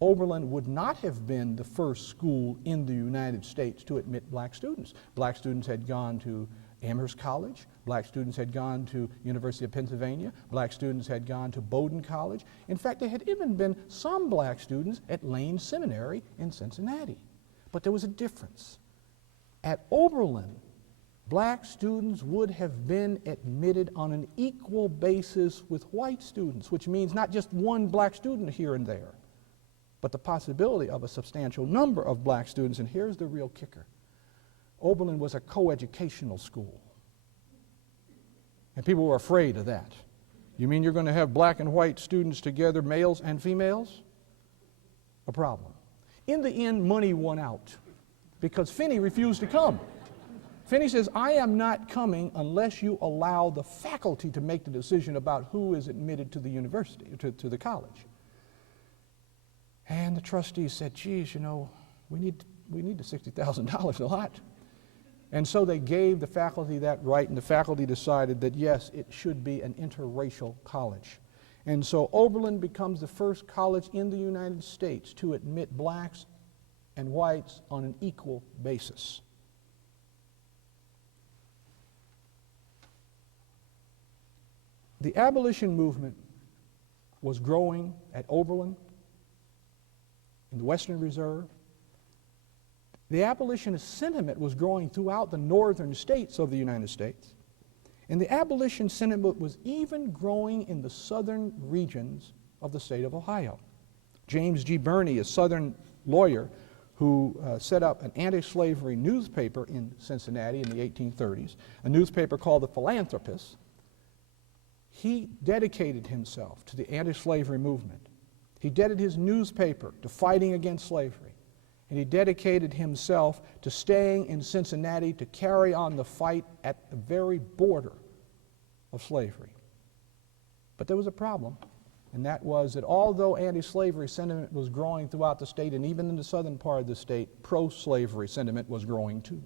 Oberlin would not have been the first school in the United States to admit black students. Black students had gone to Amherst College. Black students had gone to University of Pennsylvania. Black students had gone to Bowdoin College. In fact, there had even been some black students at Lane Seminary in Cincinnati. But there was a difference. At Oberlin, black students would have been admitted on an equal basis with white students, which means not just one black student here and there, but the possibility of a substantial number of black students. And here's the real kicker. Oberlin was a coeducational school. And people were afraid of that. You mean you're going to have black and white students together, males and females? A problem. In the end, money won out because Finney refused to come. Finney says, I am not coming unless you allow the faculty to make the decision about who is admitted to the university, to the college. And the trustees said, geez, you know, we need the $60,000 a lot. And so they gave the faculty that right, and the faculty decided that, yes, it should be an interracial college. And so Oberlin becomes the first college in the United States to admit blacks and whites on an equal basis. The abolition movement was growing at Oberlin, in the Western Reserve. The abolitionist sentiment was growing throughout the northern states of the United States. And the abolition sentiment was even growing in the southern regions of the state of Ohio. James G. Birney, a southern lawyer who set up an anti-slavery newspaper in Cincinnati in the 1830s, a newspaper called The Philanthropist, he dedicated himself to the anti-slavery movement. He dedicated his newspaper to fighting against slavery. And he dedicated himself to staying in Cincinnati to carry on the fight at the very border of slavery. But there was a problem, and that was that although anti-slavery sentiment was growing throughout the state, and even in the southern part of the state, pro-slavery sentiment was growing too.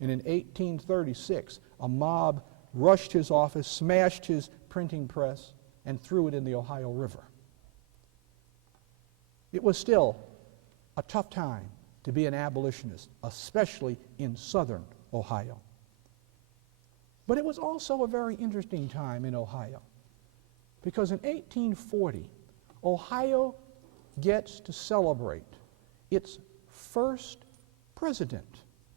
And in 1836, a mob rushed his office, smashed his printing press, and threw it in the Ohio River. It was still a tough time to be an abolitionist, especially in southern Ohio. But it was also a very interesting time in Ohio, because in 1840, Ohio gets to celebrate its first president.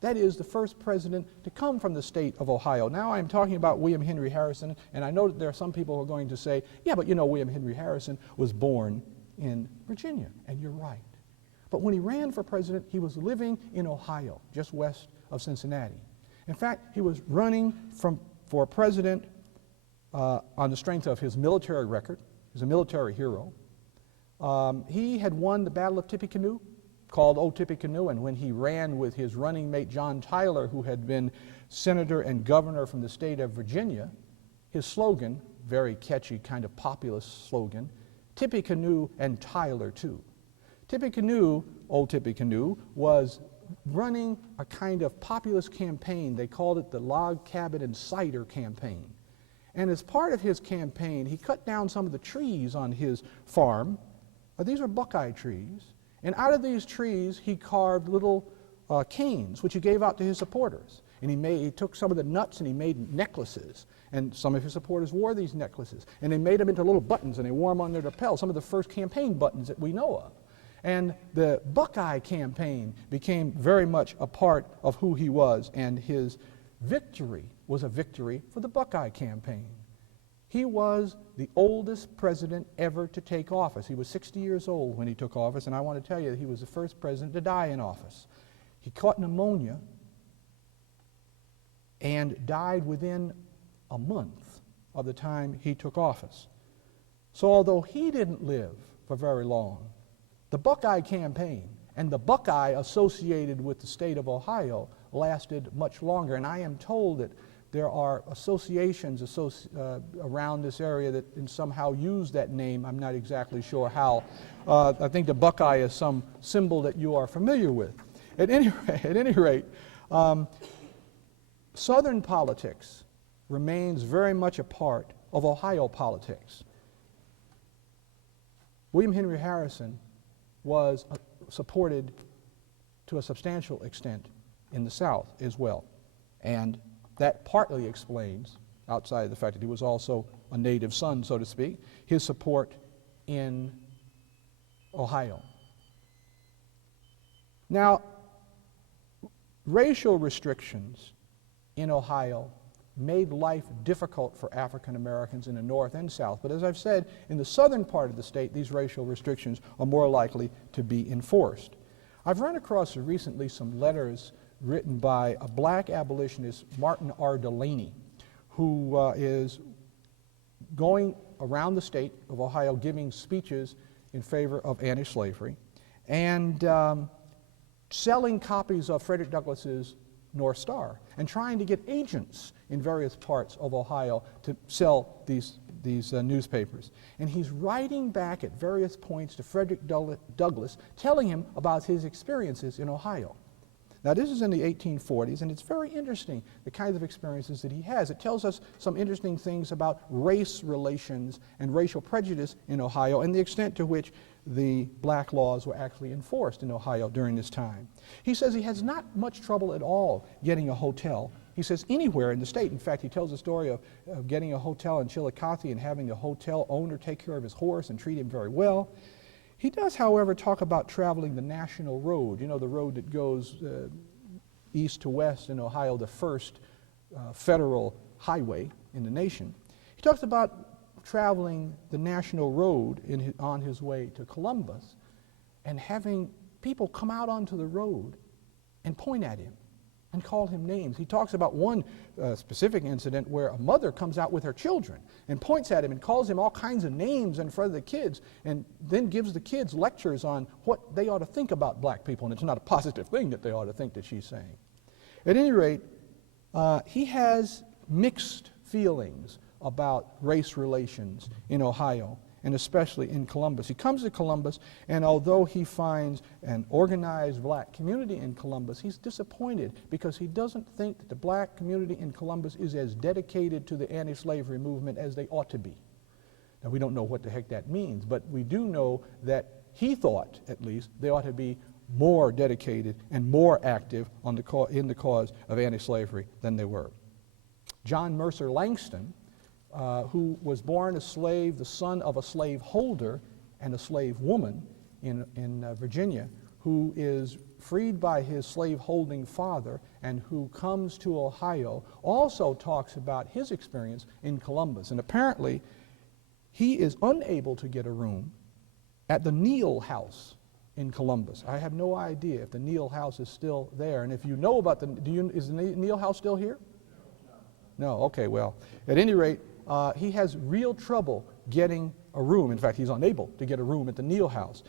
That is, the first president to come from the state of Ohio. Now I'm talking about William Henry Harrison, and I know that there are some people who are going to say, yeah, but you know, William Henry Harrison was born in Virginia, and you're right. But when he ran for president, he was living in Ohio, just west of Cincinnati. In fact, he was running for president on the strength of his military record. He's a military hero. He had won the Battle of Tippecanoe, called Old Tippecanoe, and when he ran with his running mate John Tyler, who had been senator and governor from the state of Virginia, His slogan, very catchy, kind of populist slogan, Tippecanoe and Tyler too. Tippecanoe, old Tippecanoe, was running a kind of populist campaign. They called it the Log Cabin and Cider Campaign. And as part of his campaign, he cut down some of the trees on his farm. These are buckeye trees. And out of these trees, he carved little canes, which he gave out to his supporters. And he took some of the nuts and he made necklaces. And some of his supporters wore these necklaces. And they made them into little buttons and they wore them on their lapels, some of the first campaign buttons that we know of. And the Buckeye campaign became very much a part of who he was, and his victory was a victory for the Buckeye campaign. He was the oldest president ever to take office. He was 60 years old when he took office, and I want to tell you that he was the first president to die in office. He caught pneumonia and died within a month of the time he took office. So although he didn't live for very long, the Buckeye campaign and the Buckeye associated with the state of Ohio lasted much longer. And I am told that there are associations around this area that somehow use that name. I'm not exactly sure how. I think the Buckeye is some symbol that you are familiar with. At any rate, Southern politics remains very much a part of Ohio politics. William Henry Harrison was supported to a substantial extent in the South as well. And that partly explains, outside of the fact that he was also a native son, so to speak, his support in Ohio. Now, racial restrictions in Ohio made life difficult for African Americans in the North and South. But as I've said, in the southern part of the state, these racial restrictions are more likely to be enforced. I've run across recently some letters written by a black abolitionist, Martin R. Delaney, who is going around the state of Ohio giving speeches in favor of anti-slavery and selling copies of Frederick Douglass's North Star and trying to get agents in various parts of Ohio to sell these newspapers. And he's writing back at various points to Frederick Douglass, telling him about his experiences in Ohio. Now, this is in the 1840s, and it's very interesting, the kinds of experiences that he has. It tells us some interesting things about race relations and racial prejudice in Ohio and the extent to which the black laws were actually enforced in Ohio during this time. He says he has not much trouble at all getting a hotel. He says anywhere in the state. In fact, he tells the story of getting a hotel in Chillicothe and having the hotel owner take care of his horse and treat him very well. He does, however, talk about traveling the national road, you know, the road that goes east to west in Ohio, the first federal highway in the nation. He talks about traveling the national road on his way to Columbus and having people come out onto the road and point at him and call him names. He talks about one specific incident where a mother comes out with her children and points at him and calls him all kinds of names in front of the kids and then gives the kids lectures on what they ought to think about black people, and it's not a positive thing that they ought to think that she's saying. At any rate, he has mixed feelings about race relations in Ohio, and especially in Columbus. He comes to Columbus, and although he finds an organized black community in Columbus, he's disappointed because he doesn't think that the black community in Columbus is as dedicated to the anti-slavery movement as they ought to be. Now, we don't know what the heck that means, but we do know that he thought, at least, they ought to be more dedicated and more active in the cause of anti-slavery than they were. John Mercer Langston, who was born a slave, the son of a slave holder and a slave woman in Virginia, who is freed by his slave-holding father and who comes to Ohio, also talks about his experience in Columbus. And apparently, he is unable to get a room at the Neal House in Columbus. I have no idea if the Neal House is still there. And if you know about is the Neal House still here? No, okay, well, at any rate, he has real trouble getting a room. In fact, he's unable to get a room at the Neal House.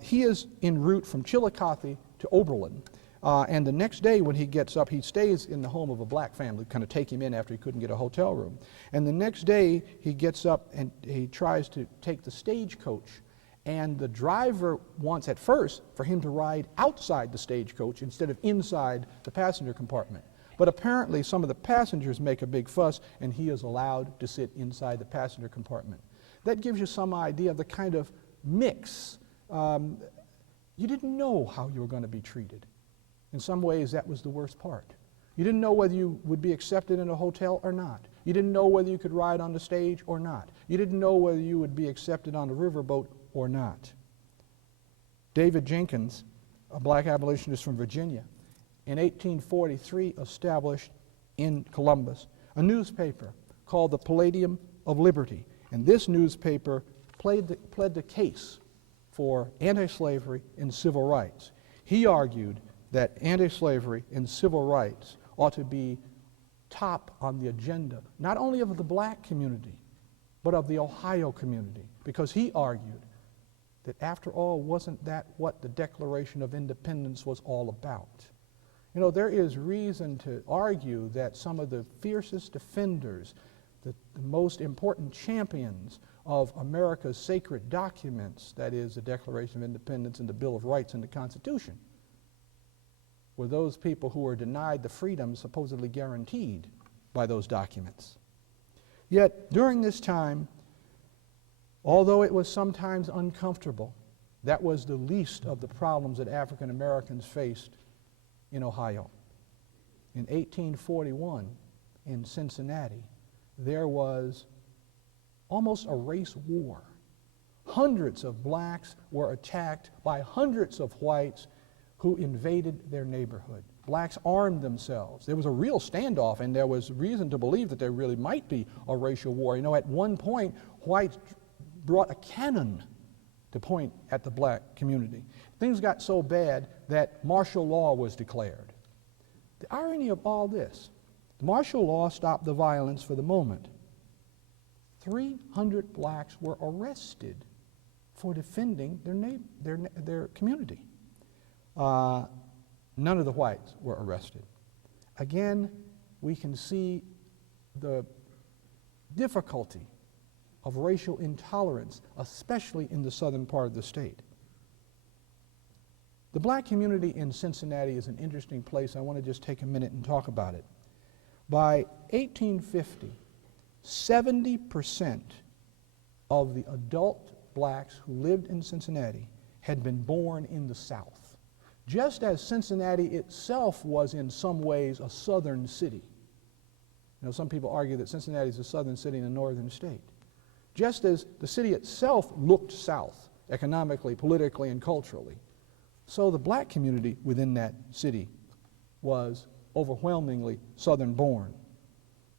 He is en route from Chillicothe to Oberlin. And the next day when he gets up, he stays in the home of a black family, kind of take him in after he couldn't get a hotel room. And the next day he gets up and he tries to take the stagecoach. And the driver wants at first for him to ride outside the stagecoach instead of inside the passenger compartment. But apparently some of the passengers make a big fuss and he is allowed to sit inside the passenger compartment. That gives you some idea of the kind of mix. You didn't know how you were going to be treated. In some ways, that was the worst part. You didn't know whether you would be accepted in a hotel or not. You didn't know whether you could ride on the stage or not. You didn't know whether you would be accepted on a riverboat or not. David Jenkins, a black abolitionist from Virginia, in 1843 established in Columbus a newspaper called the Palladium of Liberty. And this newspaper pled the case for anti-slavery and civil rights. He argued that anti-slavery and civil rights ought to be top on the agenda, not only of the black community, but of the Ohio community, because he argued that after all, wasn't that what the Declaration of Independence was all about? You know, there is reason to argue that some of the fiercest defenders, the most important champions of America's sacred documents, that is the Declaration of Independence and the Bill of Rights and the Constitution, were those people who were denied the freedoms supposedly guaranteed by those documents. Yet during this time, although it was sometimes uncomfortable, that was the least of the problems that African Americans faced in Ohio. In 1841, in Cincinnati, there was almost a race war. Hundreds of blacks were attacked by hundreds of whites who invaded their neighborhood. Blacks armed themselves. There was a real standoff, and there was reason to believe that there really might be a racial war. You know, at one point, whites brought a cannon to point at the black community. Things got so bad that martial law was declared. The irony of all this, martial law stopped the violence for the moment. 300 blacks were arrested for defending their community. None of the whites were arrested. Again, we can see the difficulty of racial intolerance, especially in the southern part of the state. The black community in Cincinnati is an interesting place. I want to just take a minute and talk about it. By 1850, 70% of the adult blacks who lived in Cincinnati had been born in the South. Just as Cincinnati itself was in some ways a southern city. You know, some people argue that Cincinnati is a southern city in a northern state. Just as the city itself looked south, economically, politically, and culturally, so the black community within that city was overwhelmingly southern born.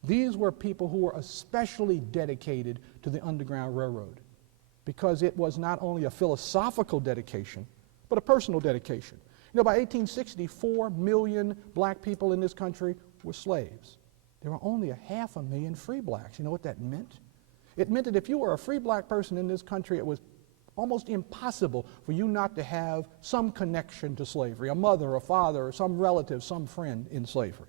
These were people who were especially dedicated to the Underground Railroad because it was not only a philosophical dedication, but a personal dedication. You know, by 1860, 4 million black people in this country were slaves. There were only 500,000 free blacks. You know what that meant? It meant that if you were a free black person in this country, it was almost impossible for you not to have some connection to slavery, a mother, a father, or some relative, some friend in slavery.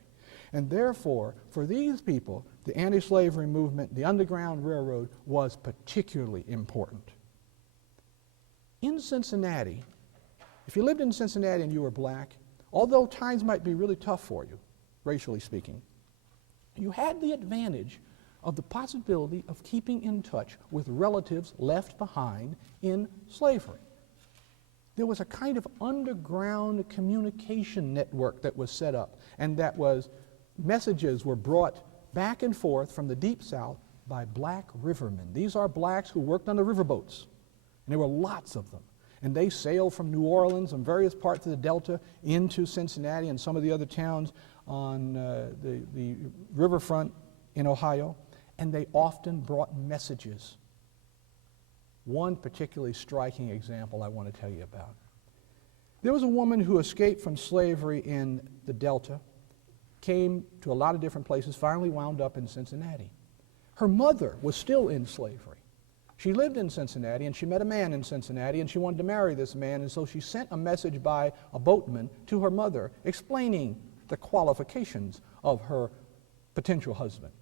And therefore, for these people, the anti-slavery movement, the Underground Railroad, was particularly important. In Cincinnati, if you lived in Cincinnati and you were black, although times might be really tough for you, racially speaking, you had the advantage of the possibility of keeping in touch with relatives left behind in slavery. There was a kind of underground communication network that was set up, and that was messages were brought back and forth from the Deep South by black rivermen. These are blacks who worked on the riverboats, and there were lots of them. And they sailed from New Orleans and various parts of the Delta into Cincinnati and some of the other towns on the riverfront in Ohio, and they often brought messages. One particularly striking example I want to tell you about. There was a woman who escaped from slavery in the Delta, came to a lot of different places, finally wound up in Cincinnati. Her mother was still in slavery. She lived in Cincinnati, and she met a man in Cincinnati, and she wanted to marry this man, and so she sent a message by a boatman to her mother explaining the qualifications of her potential husband.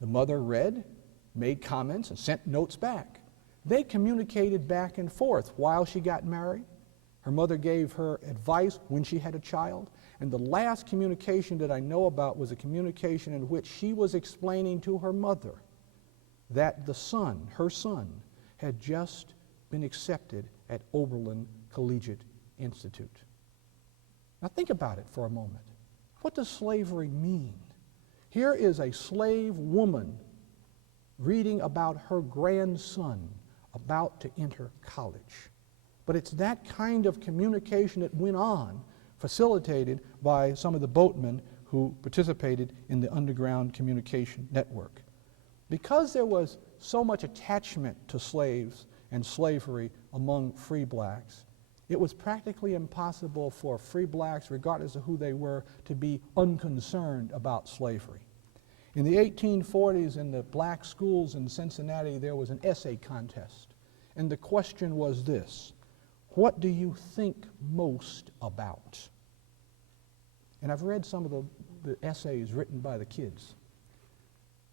The mother read, made comments, and sent notes back. They communicated back and forth while she got married. Her mother gave her advice when she had a child. And the last communication that I know about was a communication in which she was explaining to her mother that the son, her son, had just been accepted at Oberlin Collegiate Institute. Now think about it for a moment. What does slavery mean? Here is a slave woman reading about her grandson about to enter college. But it's that kind of communication that went on, facilitated by some of the boatmen who participated in the underground communication network. Because there was so much attachment to slaves and slavery among free blacks, it was practically impossible for free blacks, regardless of who they were, to be unconcerned about slavery. In the 1840s, in the black schools in Cincinnati, there was an essay contest. And the question was this: what do you think most about? And I've read some of the essays written by the kids.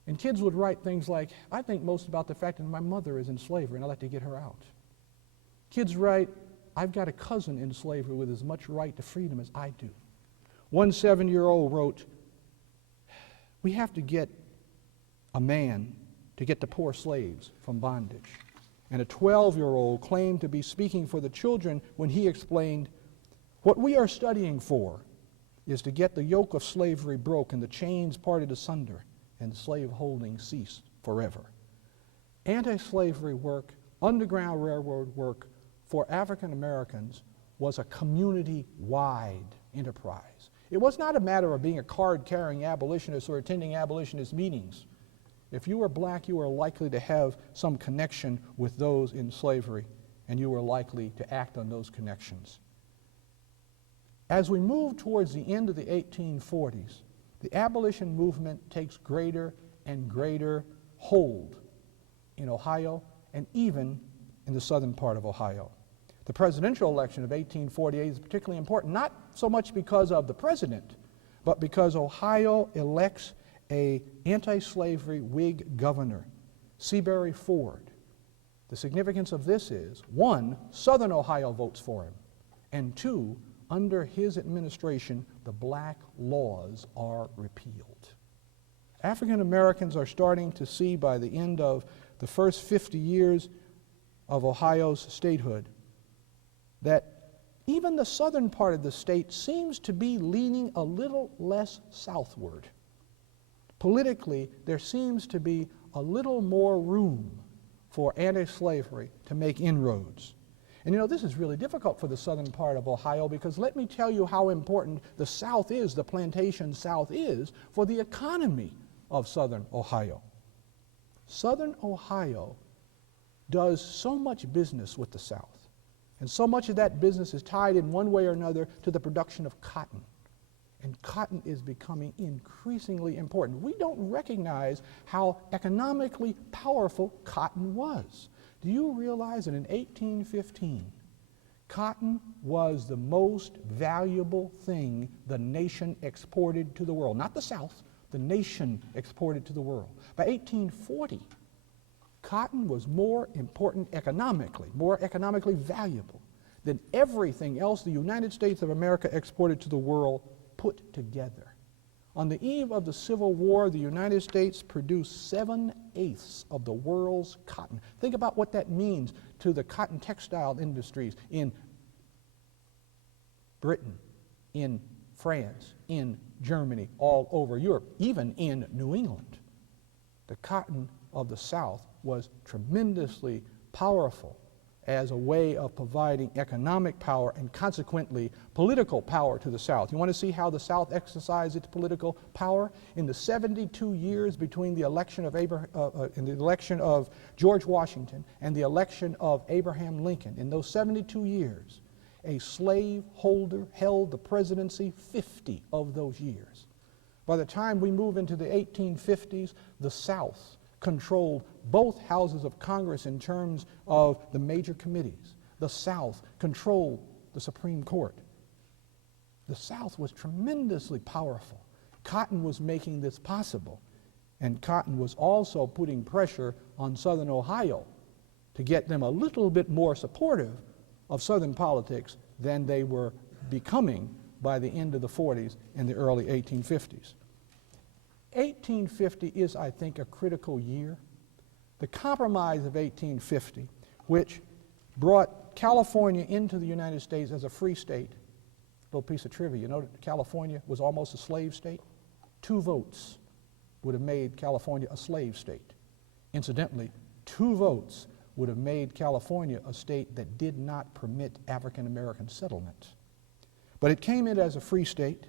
And kids would write things like, I think most about the fact that my mother is in slavery and I'd like to get her out. Kids write, I've got a cousin in slavery with as much right to freedom as I do. One 7-year-old wrote, we have to get a man to get the poor slaves from bondage. And a 12-year-old claimed to be speaking for the children when he explained, what we are studying for is to get the yoke of slavery broke and the chains parted asunder and slave-holding cease forever. Anti-slavery work, Underground Railroad work for African Americans was a community-wide enterprise. It was not a matter of being a card-carrying abolitionist or attending abolitionist meetings. If you were black, you were likely to have some connection with those in slavery, and you were likely to act on those connections. As we move towards the end of the 1840s, the abolition movement takes greater and greater hold in Ohio and even in the southern part of Ohio. The presidential election of 1848 is particularly important, not so much because of the president, but because Ohio elects an anti-slavery Whig governor, Seabury Ford. The significance of this is, 1, Southern Ohio votes for him, and 2, under his administration, the black laws are repealed. African Americans are starting to see by the end of the first 50 years of Ohio's statehood that even the southern part of the state seems to be leaning a little less southward. Politically, there seems to be a little more room for anti-slavery to make inroads. And you know, this is really difficult for the southern part of Ohio, because let me tell you how important the South is, the plantation South is, for the economy of southern Ohio. Southern Ohio does so much business with the South, and so much of that business is tied in one way or another to the production of cotton. And cotton is becoming increasingly important. We don't recognize how economically powerful cotton was. Do you realize that in 1815, cotton was the most valuable thing the nation exported to the world? Not the South, the nation exported to the world. By 1840, cotton was more important economically, more economically valuable than everything else the United States of America exported to the world put together. On the eve of the Civil War, the United States produced 7/8 of the world's cotton. Think about what that means to the cotton textile industries in Britain, in France, in Germany, all over Europe, even in New England. The cotton of the South was tremendously powerful as a way of providing economic power and consequently political power to the South. You want to see how the South exercised its political power? In the 72 years between the election of George Washington and the election of Abraham Lincoln, in those 72 years, a slaveholder held the presidency 50 of those years. By the time we move into the 1850s, the South controlled both houses of Congress in terms of the major committees. The South controlled the Supreme Court. The South was tremendously powerful. Cotton was making this possible, and Cotton was also putting pressure on Southern Ohio to get them a little bit more supportive of Southern politics than they were becoming by the end of the 40s and the early 1850s. 1850 is, I think, a critical year. The Compromise of 1850, which brought California into the United States as a free state. Little piece of trivia, you know that California was almost a slave state? 2 votes would have made California a slave state. Incidentally, 2 votes would have made California a state that did not permit African American settlement. But it came in as a free state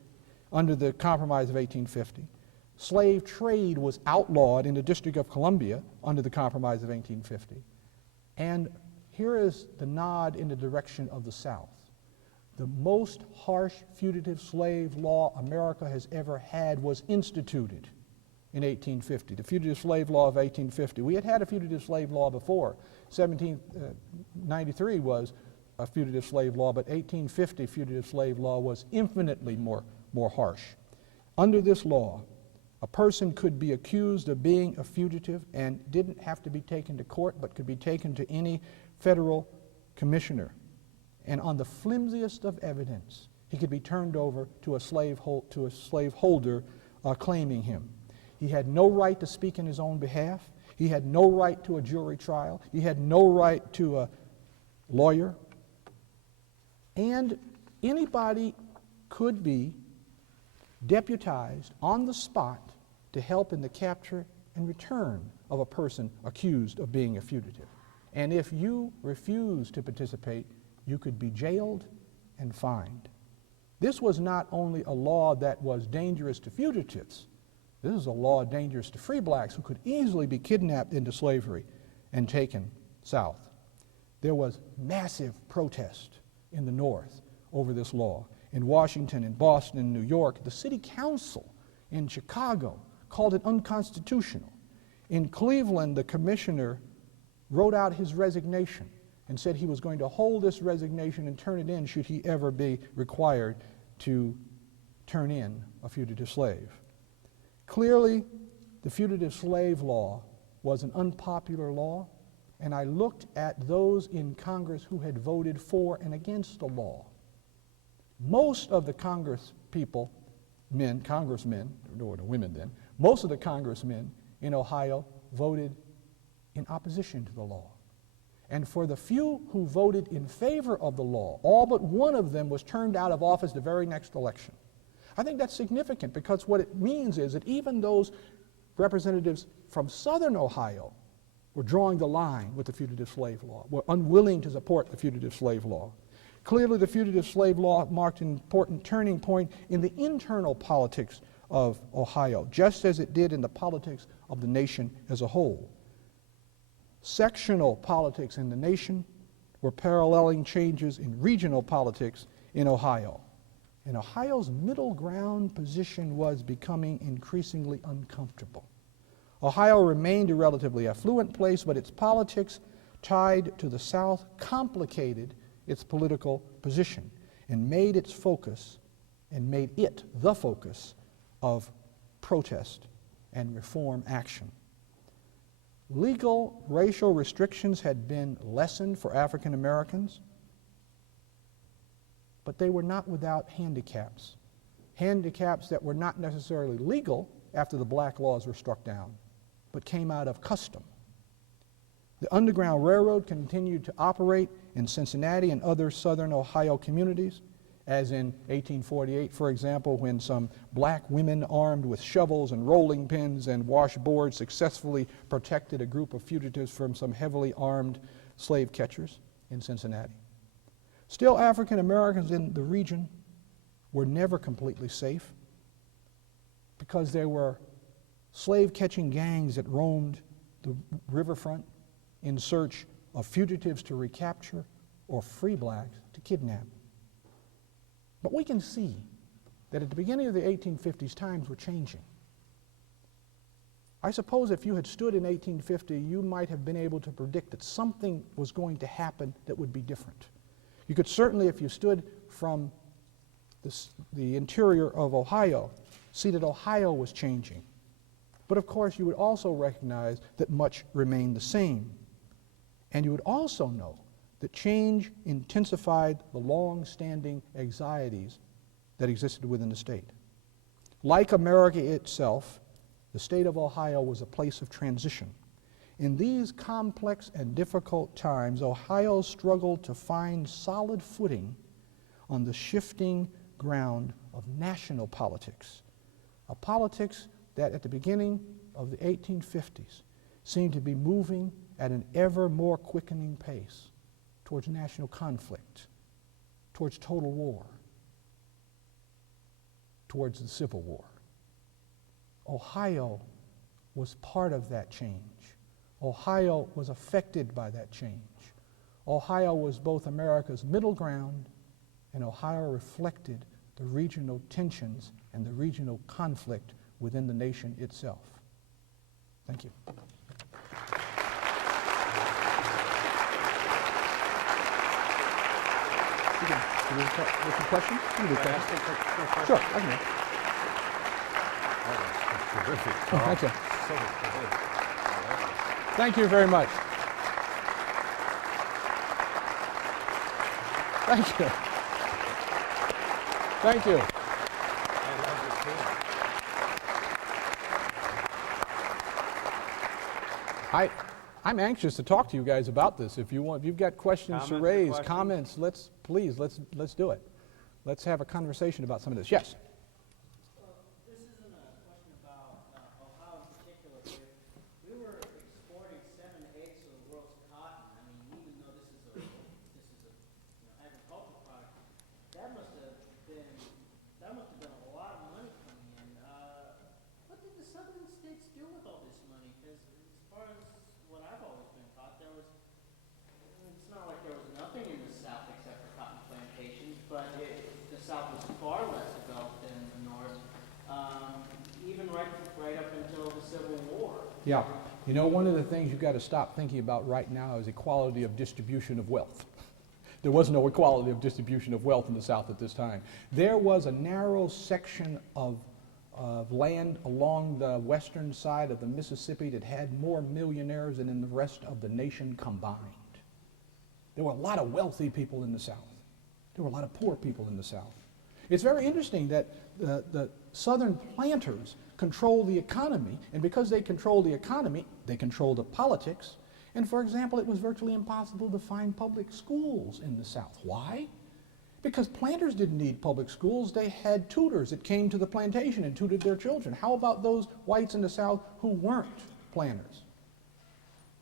under the Compromise of 1850. Slave trade was outlawed in the District of Columbia under the Compromise of 1850. And here is the nod in the direction of the South. The most harsh fugitive slave law America has ever had was instituted in 1850, the Fugitive Slave Law of 1850. We had a fugitive slave law before. 1793 was a fugitive slave law, but 1850 fugitive slave law was infinitely more harsh. Under this law, a person could be accused of being a fugitive and didn't have to be taken to court, but could be taken to any federal commissioner. And on the flimsiest of evidence, he could be turned over to a slaveholder claiming him. He had no right to speak in his own behalf. He had no right to a jury trial. He had no right to a lawyer. And anybody could be deputized on the spot to help in the capture and return of a person accused of being a fugitive. And if you refused to participate, you could be jailed and fined. This was not only a law that was dangerous to fugitives, this is a law dangerous to free blacks who could easily be kidnapped into slavery and taken south. There was massive protest in the North over this law. In Washington, in Boston, in New York, the city council in Chicago called it unconstitutional. In Cleveland, the commissioner wrote out his resignation and said he was going to hold this resignation and turn it in should he ever be required to turn in a fugitive slave. Clearly, the fugitive slave law was an unpopular law, and I looked at those in Congress who had voted for and against the law. Most of the congressmen, or the women then, most of the congressmen in Ohio voted in opposition to the law. And for the few who voted in favor of the law, all but one of them was turned out of office the very next election. I think that's significant because what it means is that even those representatives from southern Ohio were drawing the line with the fugitive slave law, were unwilling to support the fugitive slave law. Clearly, the fugitive slave law marked an important turning point in the internal politics of Ohio, just as it did in the politics of the nation as a whole. Sectional politics in the nation were paralleling changes in regional politics in Ohio. And Ohio's middle ground position was becoming increasingly uncomfortable. Ohio remained a relatively affluent place, but its politics tied to the South complicated its political position and made it the focus of protest and reform action. Legal racial restrictions had been lessened for African Americans, but they were not without handicaps. Handicaps that were not necessarily legal after the black laws were struck down, but came out of custom. The Underground Railroad continued to operate in Cincinnati and other southern Ohio communities, as in 1848, for example, when some black women armed with shovels and rolling pins and washboards successfully protected a group of fugitives from some heavily armed slave catchers in Cincinnati. Still, African Americans in the region were never completely safe because there were slave-catching gangs that roamed the riverfront in search of fugitives to recapture or free blacks to kidnap. But we can see that at the beginning of the 1850s, times were changing. I suppose if you had stood in 1850, you might have been able to predict that something was going to happen that would be different. You could certainly, if you stood from the interior of Ohio, see that Ohio was changing. But of course, you would also recognize that much remained the same. And you would also know that change intensified the long-standing anxieties that existed within the state. Like America itself, the state of Ohio was a place of transition. In these complex and difficult times, Ohio struggled to find solid footing on the shifting ground of national politics, a politics that at the beginning of the 1850s seemed to be moving at an ever more quickening pace towards national conflict, towards total war, towards the Civil War. Ohio was part of that change. Ohio was affected by that change. Ohio was both America's middle ground, and Ohio reflected the regional tensions and the regional conflict within the nation itself. Thank you. What's your question? Sure, I can. Terrific. Oh, thank you. Thank you very much. Thank you. Thank you. I'm anxious to talk to you guys about this. If you've got questions to raise, comments, let's do it. Let's have a conversation about some of this. Yes. This isn't a question about Ohio in particular. If we were exporting 7/8 of the world's cotton, I mean, even though this is a agricultural product, that must have been a lot of money coming in. What did the southern states do with all this money? Because as far as what I've always been taught, it's not like there was nothing in the South except for cotton plantations, but the South was far less developed than the North, even right up until the Civil War. Yeah. You know, one of the things you've got to stop thinking about right now is equality of distribution of wealth. There was no equality of distribution of wealth in the South at this time. There was a narrow section of land along the western side of the Mississippi that had more millionaires than in the rest of the nation combined. There were a lot of wealthy people in the South. There were a lot of poor people in the South. It's very interesting that the Southern planters control the economy, and because they control the economy, they control the politics. And for example, it was virtually impossible to find public schools in the South. Why? Because planters didn't need public schools. They had tutors that came to the plantation and tutored their children. How about those whites in the South who weren't planters?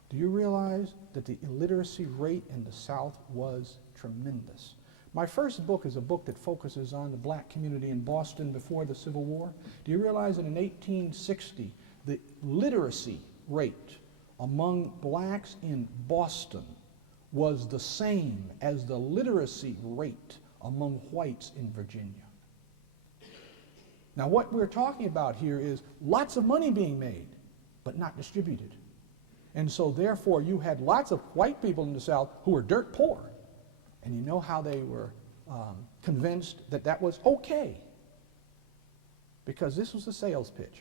Do you realize that the illiteracy rate in the South was tremendous? My first book is a book that focuses on the black community in Boston before the Civil War. Do you realize that in 1860, the literacy rate among blacks in Boston was the same as the literacy rate among whites in Virginia? Now, what we're talking about here is lots of money being made, but not distributed. And so, therefore, you had lots of white people in the South who were dirt poor. And you know how they were convinced that that was okay? Because this was the sales pitch.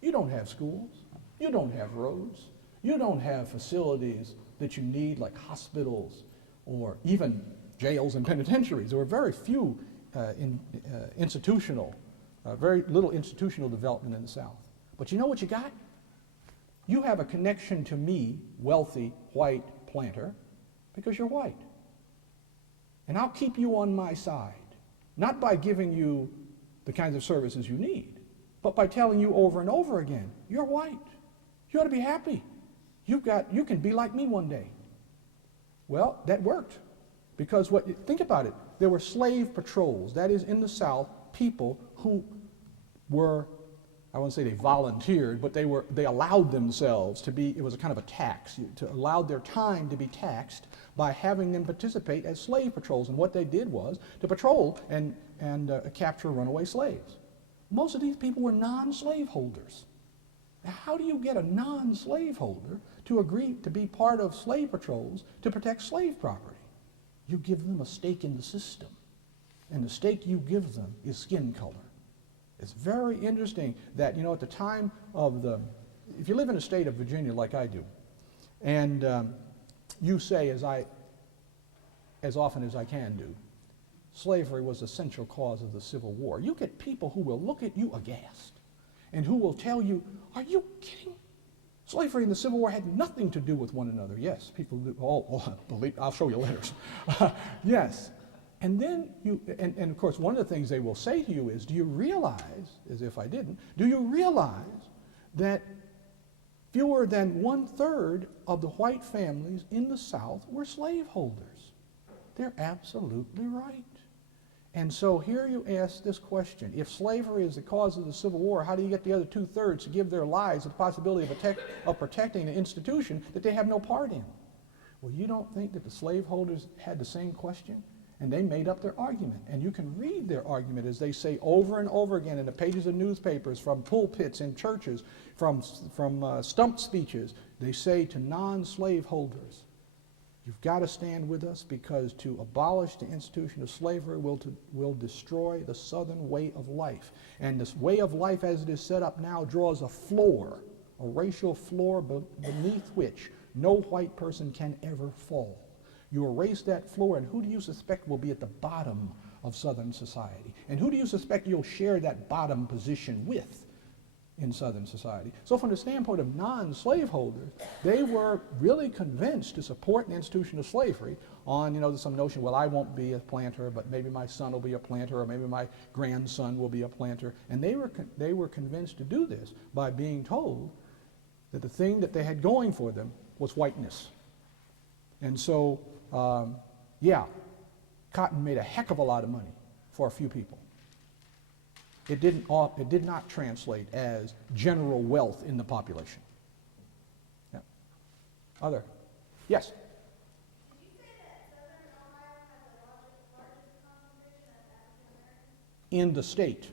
You don't have schools. You don't have roads. You don't have facilities that you need, like hospitals or even jails and penitentiaries. There were very few very little institutional development in the South. But you know what you got? You have a connection to me, wealthy, white planter, because you're white. And I'll keep you on my side, not by giving you the kinds of services you need, but by telling you over and over again, you're white. You ought to be happy. You can be like me one day. Well, that worked. Because think about it. There were slave patrols. That is, in the South, people who were, I won't say they volunteered, but they allowed themselves to be, it was a kind of a tax, to allow their time to be taxed by having them participate as slave patrols. And what they did was to patrol and capture runaway slaves. Most of these people were non-slave holders. Now, how do you get a non-slaveholder to agree to be part of slave patrols to protect slave property? You give them a stake in the system, and the stake you give them is skin color. It's very interesting that, at the time of if you live in the state of Virginia like I do, and you say, as often as I can do, slavery was the central cause of the Civil War, you get people who will look at you aghast and who will tell you, are you kidding? Slavery and the Civil War had nothing to do with one another. Yes, people do, believe, I'll show you letters. Yes. And then and of course, one of the things they will say to you is, do you realize, as if I didn't, do you realize that fewer than 1/3 of the white families in the South were slaveholders? They're absolutely right. And so here you ask this question: if slavery is the cause of the Civil War, how do you get the other 2/3 to give their lives the possibility of protecting an institution that they have no part in? Well, you don't think that the slaveholders had the same question? And they made up their argument. And you can read their argument as they say over and over again in the pages of newspapers, from pulpits in churches, from stump speeches. They say to non-slaveholders, you've got to stand with us, because to abolish the institution of slavery will destroy the Southern way of life. And this way of life as it is set up now draws a floor, a racial floor beneath which no white person can ever fall. You erase that floor, and who do you suspect will be at the bottom of Southern society? And who do you suspect you'll share that bottom position with in Southern society? So from the standpoint of non-slaveholders, they were really convinced to support an institution of slavery on, some notion, well, I won't be a planter, but maybe my son will be a planter, or maybe my grandson will be a planter. And they were convinced to do this by being told that the thing that they had going for them was whiteness. And so, cotton made a heck of a lot of money for a few people. It did not translate as general wealth in the population. Yeah. Other? Yes? Did you say that Southern Ohio had the largest concentration of African Americans? In the state.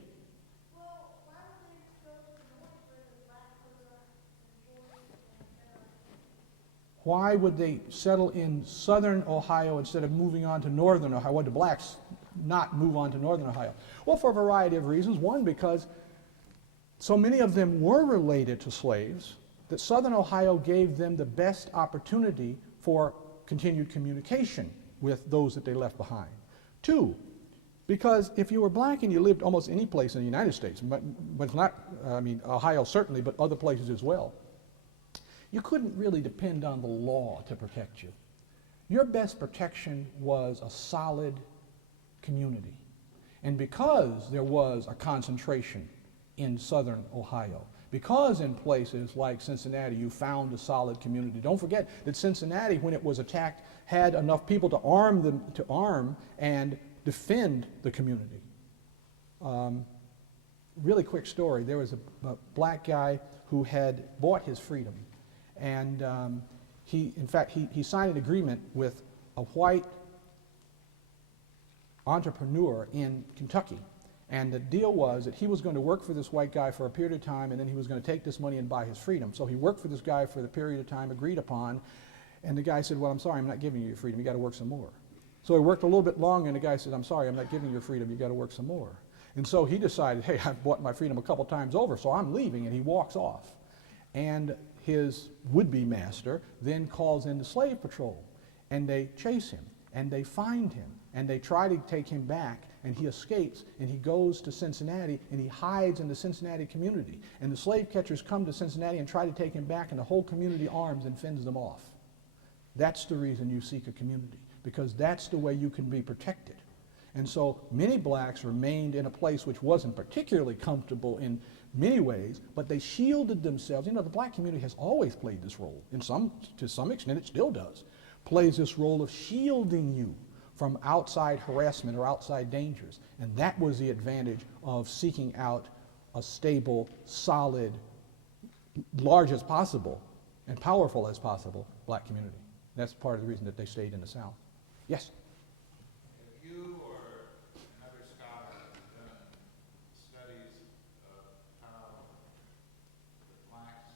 Well, why would they go to the north where the black folks are employed and Why would they settle in Southern Ohio instead of moving on to Northern Ohio? Why did the blacks not move on to Northern Ohio? Well, for a variety of reasons. One, because so many of them were related to slaves that Southern Ohio gave them the best opportunity for continued communication with those that they left behind. Two, because if you were black and you lived almost any place in the United States, but not, Ohio certainly, but other places as well, you couldn't really depend on the law to protect you. Your best protection was a solid community. And because there was a concentration in Southern Ohio, because in places like Cincinnati you found a solid community. Don't forget that Cincinnati, when it was attacked, had enough people to arm and defend the community. Really quick story. There was a black guy who had bought his freedom. And he signed an agreement with a white entrepreneur in Kentucky. And the deal was that he was going to work for this white guy for a period of time, and then he was going to take this money and buy his freedom. So he worked for this guy for the period of time agreed upon, and the guy said, well, I'm sorry, I'm not giving you your freedom. You got to work some more. So he worked a little bit longer, and the guy said, I'm sorry, I'm not giving you your freedom. You got to work some more. And so he decided, hey, I've bought my freedom a couple times over, so I'm leaving, and he walks off. And his would-be master then calls in the slave patrol, and they chase him, and they find him, and they try to take him back, and he escapes, and he goes to Cincinnati, and he hides in the Cincinnati community. And the slave catchers come to Cincinnati and try to take him back, and the whole community arms and fends them off. That's the reason you seek a community, because that's the way you can be protected. And so many blacks remained in a place which wasn't particularly comfortable in many ways, but they shielded themselves. You know, the black community has always played this role. To some extent, it still does. Plays this role of shielding you from outside harassment or outside dangers. And that was the advantage of seeking out a stable, solid, large as possible, and powerful as possible black community. That's part of the reason that they stayed in the South. Yes? If you or another scholar have done studies of how the blacks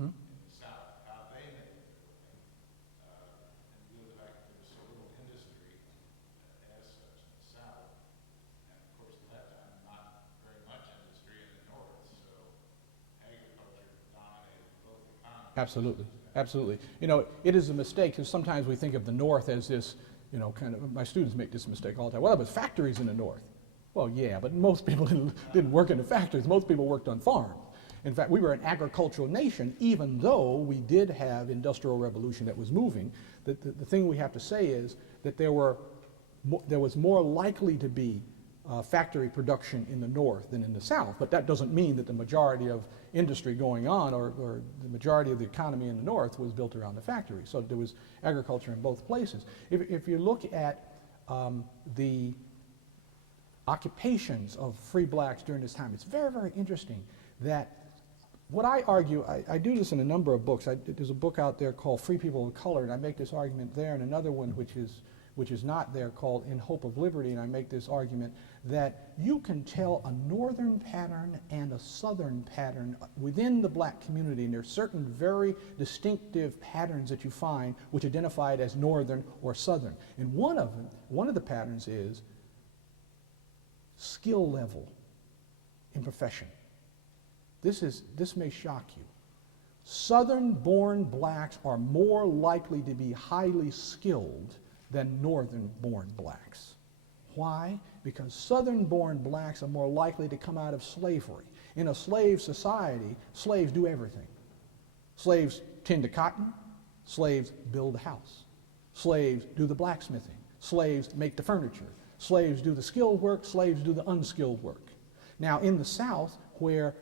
in the South, how they make a living, and due to the fact that there's so little industry as such in the South, and of course at that time not very much industry in the North, so agriculture dominated both economies. Absolutely, absolutely. You know, it is a mistake because sometimes we think of the North as this, you know, kind of, my students make this mistake all the time. Well, there was factories in the North. Well, yeah, but most people didn't work in the factories. Most people worked on farms. In fact, we were an agricultural nation, even though we did have industrial revolution that was moving. The thing we have to say is that there was more likely to be factory production in the North than in the South, but that doesn't mean that the majority of industry going on or the majority of the economy in the North was built around the factory. So there was agriculture in both places. If you look at the occupations of free blacks during this time, it's very, very interesting that what I argue, I do this in a number of books. There's a book out there called Free People of Color, and I make this argument there, and another one which is not there called In Hope of Liberty, and I make this argument that you can tell a northern pattern and a southern pattern within the black community, and there are certain very distinctive patterns that you find which identify it as northern or southern. And one of the patterns is skill level in profession. This may shock you. Southern-born blacks are more likely to be highly skilled than northern-born blacks. Why? Because southern-born blacks are more likely to come out of slavery. In a slave society, slaves do everything. Slaves tend to cotton, slaves build a house, slaves do the blacksmithing, slaves make the furniture, slaves do the skilled work, slaves do the unskilled work. Now, in the South, where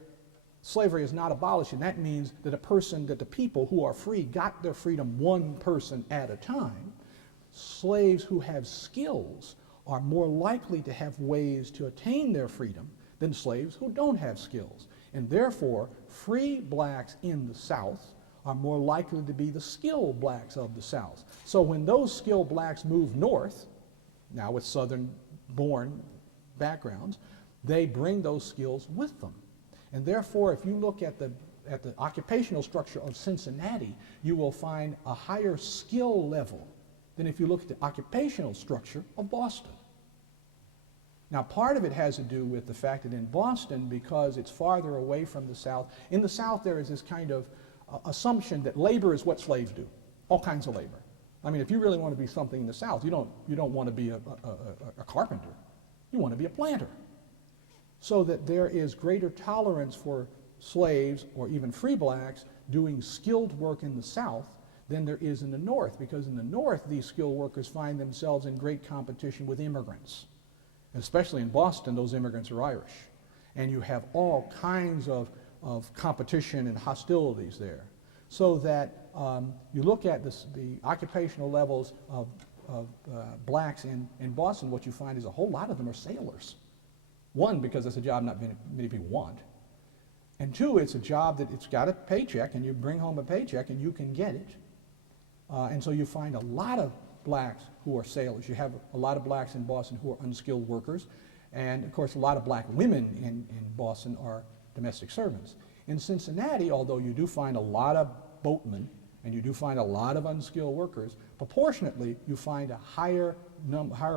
slavery is not abolished, and that means that the people who are free got their freedom one person at a time, slaves who have skills are more likely to have ways to attain their freedom than slaves who don't have skills. And therefore, free blacks in the South are more likely to be the skilled blacks of the South. So when those skilled blacks move north, now with southern-born backgrounds, they bring those skills with them. And therefore, if you look at the occupational structure of Cincinnati, you will find a higher skill level than if you look at the occupational structure of Boston. Now, part of it has to do with the fact that in Boston, because it's farther away from the South, in the South there is this kind of assumption that labor is what slaves do, all kinds of labor. I mean, if you really want to be something in the South, you don't want to be a carpenter. You want to be a planter. So that there is greater tolerance for slaves or even free blacks doing skilled work in the South than there is in the North, because in the North these skilled workers find themselves in great competition with immigrants. And especially in Boston, those immigrants are Irish. And you have all kinds of competition and hostilities there. So that you look at the occupational levels of blacks in Boston, what you find is a whole lot of them are sailors. One, because it's a job not many people want. And two, it's a job that it's got a paycheck, and you bring home a paycheck and you can get it. And so you find a lot of blacks who are sailors. You have a lot of blacks in Boston who are unskilled workers. And of course, a lot of black women in Boston are domestic servants. In Cincinnati, although you do find a lot of boatmen and you do find a lot of unskilled workers, proportionately you find a higher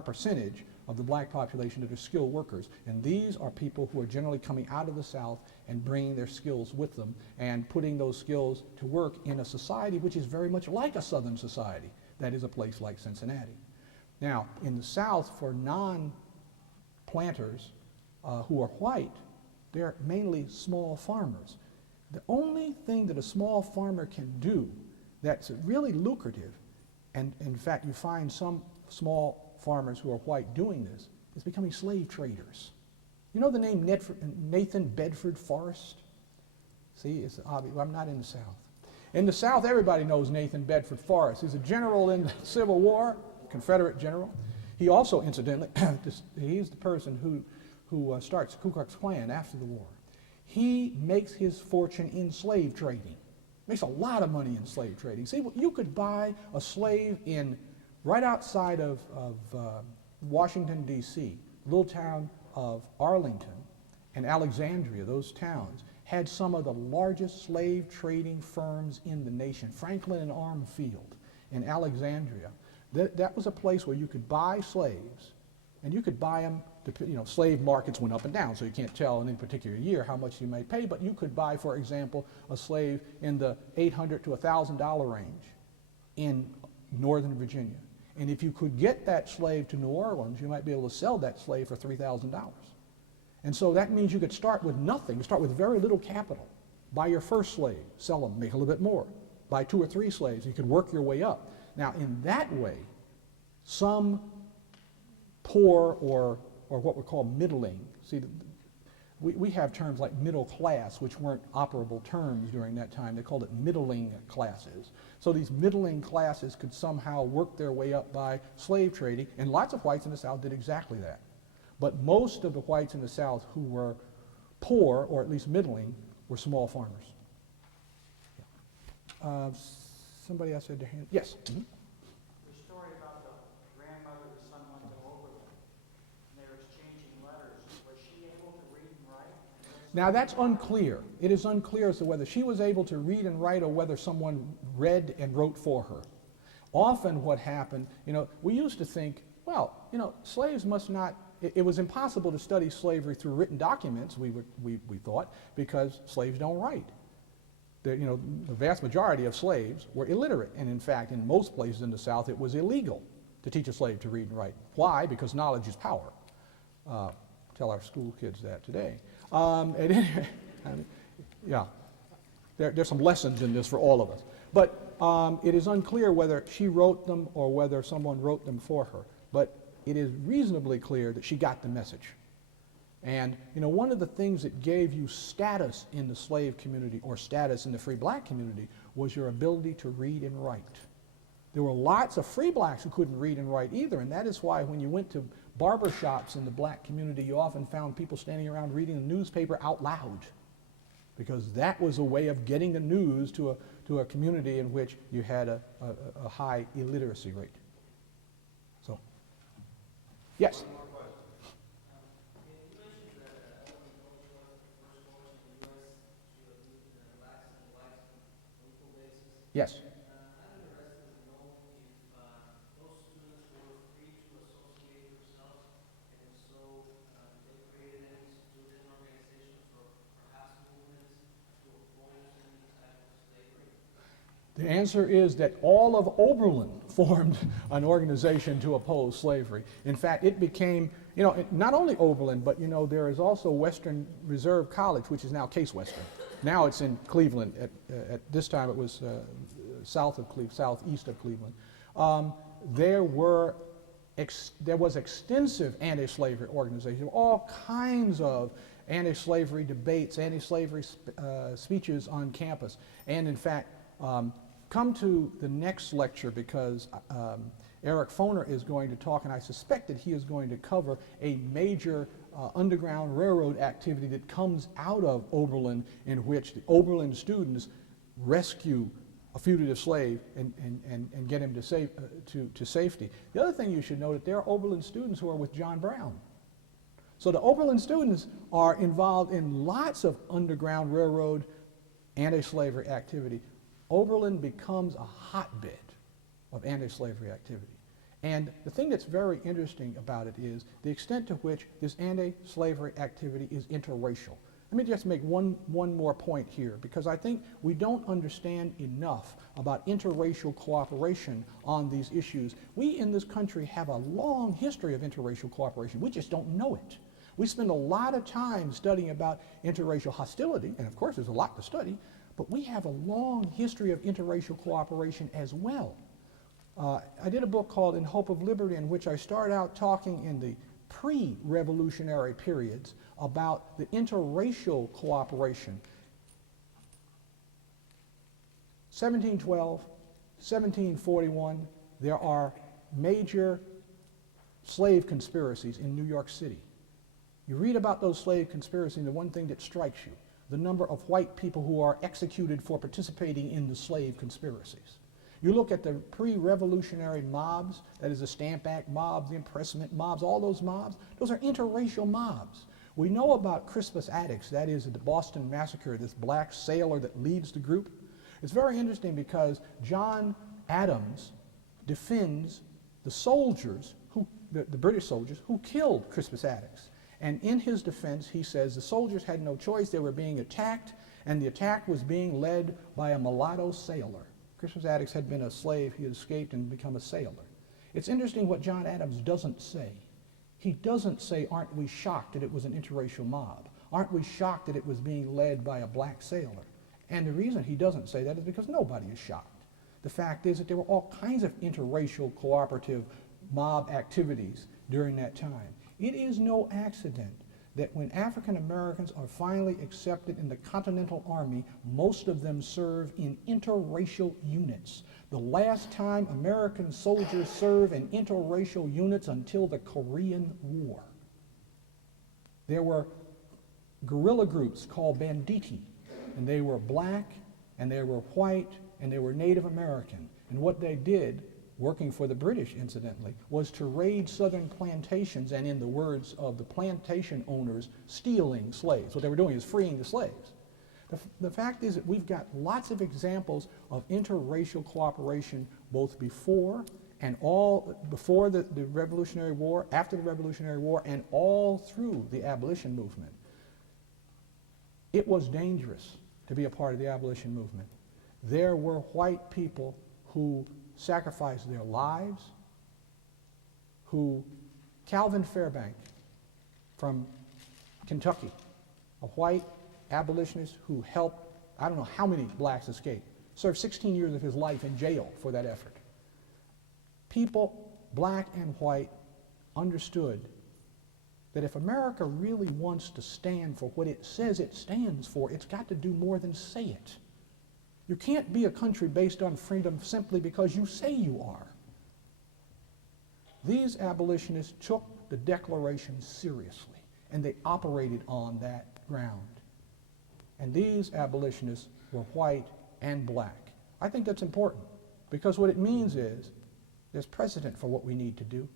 percentage of the black population that are skilled workers. And these are people who are generally coming out of the South and bringing their skills with them and putting those skills to work in a society which is very much like a Southern society. That is a place like Cincinnati. Now, in the South, for non-planters who are white, they're mainly small farmers. The only thing that a small farmer can do that's really lucrative, and in fact you find some small farmers who are white doing this, is becoming slave traders. You know the name Nathan Bedford Forrest? See, it's obvious. Well, I'm not in the South. In the South, everybody knows Nathan Bedford Forrest. He's a general in the Civil War, Confederate general. He also, incidentally, he's the person who starts Ku Klux Klan after the war. He makes his fortune in slave trading. Makes a lot of money in slave trading. See, you could buy a slave right outside of Washington, D.C., little town of Arlington and Alexandria, those towns, had some of the largest slave trading firms in the nation. Franklin and Armfield in Alexandria. That was a place where you could buy slaves, and you could buy them, slave markets went up and down, so you can't tell in any particular year how much you might pay, but you could buy, for example, a slave in the $800 to $1,000 range in Northern Virginia. And if you could get that slave to New Orleans, you might be able to sell that slave for $3,000. And so that means you could start with nothing, start with very little capital. Buy your first slave, sell them, make a little bit more. Buy 2 or 3 slaves, you could work your way up. Now, in that way, some poor or what we call middling, see, we have terms like middle class, which weren't operable terms during that time. They called it middling classes. So these middling classes could somehow work their way up by slave trading, and lots of whites in the South did exactly that. But most of the whites in the South who were poor, or at least middling, were small farmers. Yeah. Somebody else had their hand. Yes? Mm-hmm. The story about the grandmother, the son went to Overland, and they were exchanging letters. Was she able to read and write? Now that's unclear. It is unclear as to whether she was able to read and write or whether someone read and wrote for her. Often what happened, we used to think, well, slaves must not, it was impossible to study slavery through written documents, we thought, because slaves don't write. The vast majority of slaves were illiterate, and in fact, in most places in the South, it was illegal to teach a slave to read and write. Why? Because knowledge is power. Tell our school kids that today. There's some lessons in this for all of us. But it is unclear whether she wrote them or whether someone wrote them for her. But it is reasonably clear that she got the message. And one of the things that gave you status in the slave community or status in the free black community was your ability to read and write. There were lots of free blacks who couldn't read and write either, and that is why when you went to barber shops in the black community, you often found people standing around reading the newspaper out loud, because that was a way of getting the news to a community in which you had a high illiteracy rate. So, yes? Yes. I'm interested to know if those students were free to associate themselves, and if so, they created any student organizations or perhaps movements to oppose any type of slavery. The answer is that all of Oberlin formed an organization to oppose slavery. In fact, it became, not only Oberlin, but there is also Western Reserve College, which is now Case Western. Now it's in Cleveland. At this time it was southeast of Cleveland. There was extensive anti-slavery organization, all kinds of anti-slavery debates, anti-slavery speeches on campus. And in fact, come to the next lecture, because Eric Foner is going to talk, and I suspect that he is going to cover a major Underground Railroad activity that comes out of Oberlin, in which the Oberlin students rescue a fugitive slave and get him to safety. The other thing you should know, that there are Oberlin students who are with John Brown. So the Oberlin students are involved in lots of Underground Railroad anti-slavery activity. Oberlin becomes a hotbed of anti-slavery activity. And the thing that's very interesting about it is the extent to which this anti-slavery activity is interracial. Let me just make one more point here, because I think we don't understand enough about interracial cooperation on these issues. We in this country have a long history of interracial cooperation. We just don't know it. We spend a lot of time studying about interracial hostility, and of course there's a lot to study, but we have a long history of interracial cooperation as well. I did a book called In Hope of Liberty, in which I start out talking in the pre-revolutionary periods about the interracial cooperation. 1712, 1741, there are major slave conspiracies in New York City. You read about those slave conspiracies, and the one thing that strikes you, the number of white people who are executed for participating in the slave conspiracies. You look at the pre-revolutionary mobs, that is the Stamp Act mobs, the impressment mobs, all those mobs are interracial mobs, We know about Crispus Attucks, that is the Boston Massacre, this black sailor that leads the group. It's very interesting because John Adams defends the soldiers, the British soldiers, who killed Crispus Attucks. And in his defense, he says the soldiers had no choice. They were being attacked, and the attack was being led by a mulatto sailor. Crispus Attucks had been a slave. He had escaped and become a sailor. It's interesting what John Adams doesn't say. He doesn't say, aren't we shocked that it was an interracial mob? Aren't we shocked that it was being led by a black sailor? And the reason he doesn't say that is because nobody is shocked. The fact is that there were all kinds of interracial cooperative mob activities during that time. It is no accident that when African Americans are finally accepted in the Continental Army, most of them serve in interracial units. The last time American soldiers served in interracial units until the Korean War. There were guerrilla groups called banditti, and they were black, and they were white, and they were Native American. And what they did, working for the British incidentally, was to raid southern plantations and, in the words of the plantation owners, stealing slaves. What they were doing is freeing the slaves. The fact is that we've got lots of examples of interracial cooperation both before the Revolutionary War, after the Revolutionary War, and all through the abolition movement. It was dangerous to be a part of the abolition movement. There were white people who sacrificed their lives, Calvin Fairbank from Kentucky, a white abolitionist who helped, I don't know how many blacks escape, served 16 years of his life in jail for that effort. People, black and white, understood that if America really wants to stand for what it says it stands for, it's got to do more than say it. You can't be a country based on freedom simply because you say you are. These abolitionists took the Declaration seriously, and they operated on that ground. And these abolitionists were white and black. I think that's important, because what it means is there's precedent for what we need to do.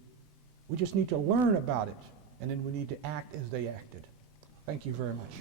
We just need to learn about it, and then we need to act as they acted. Thank you very much.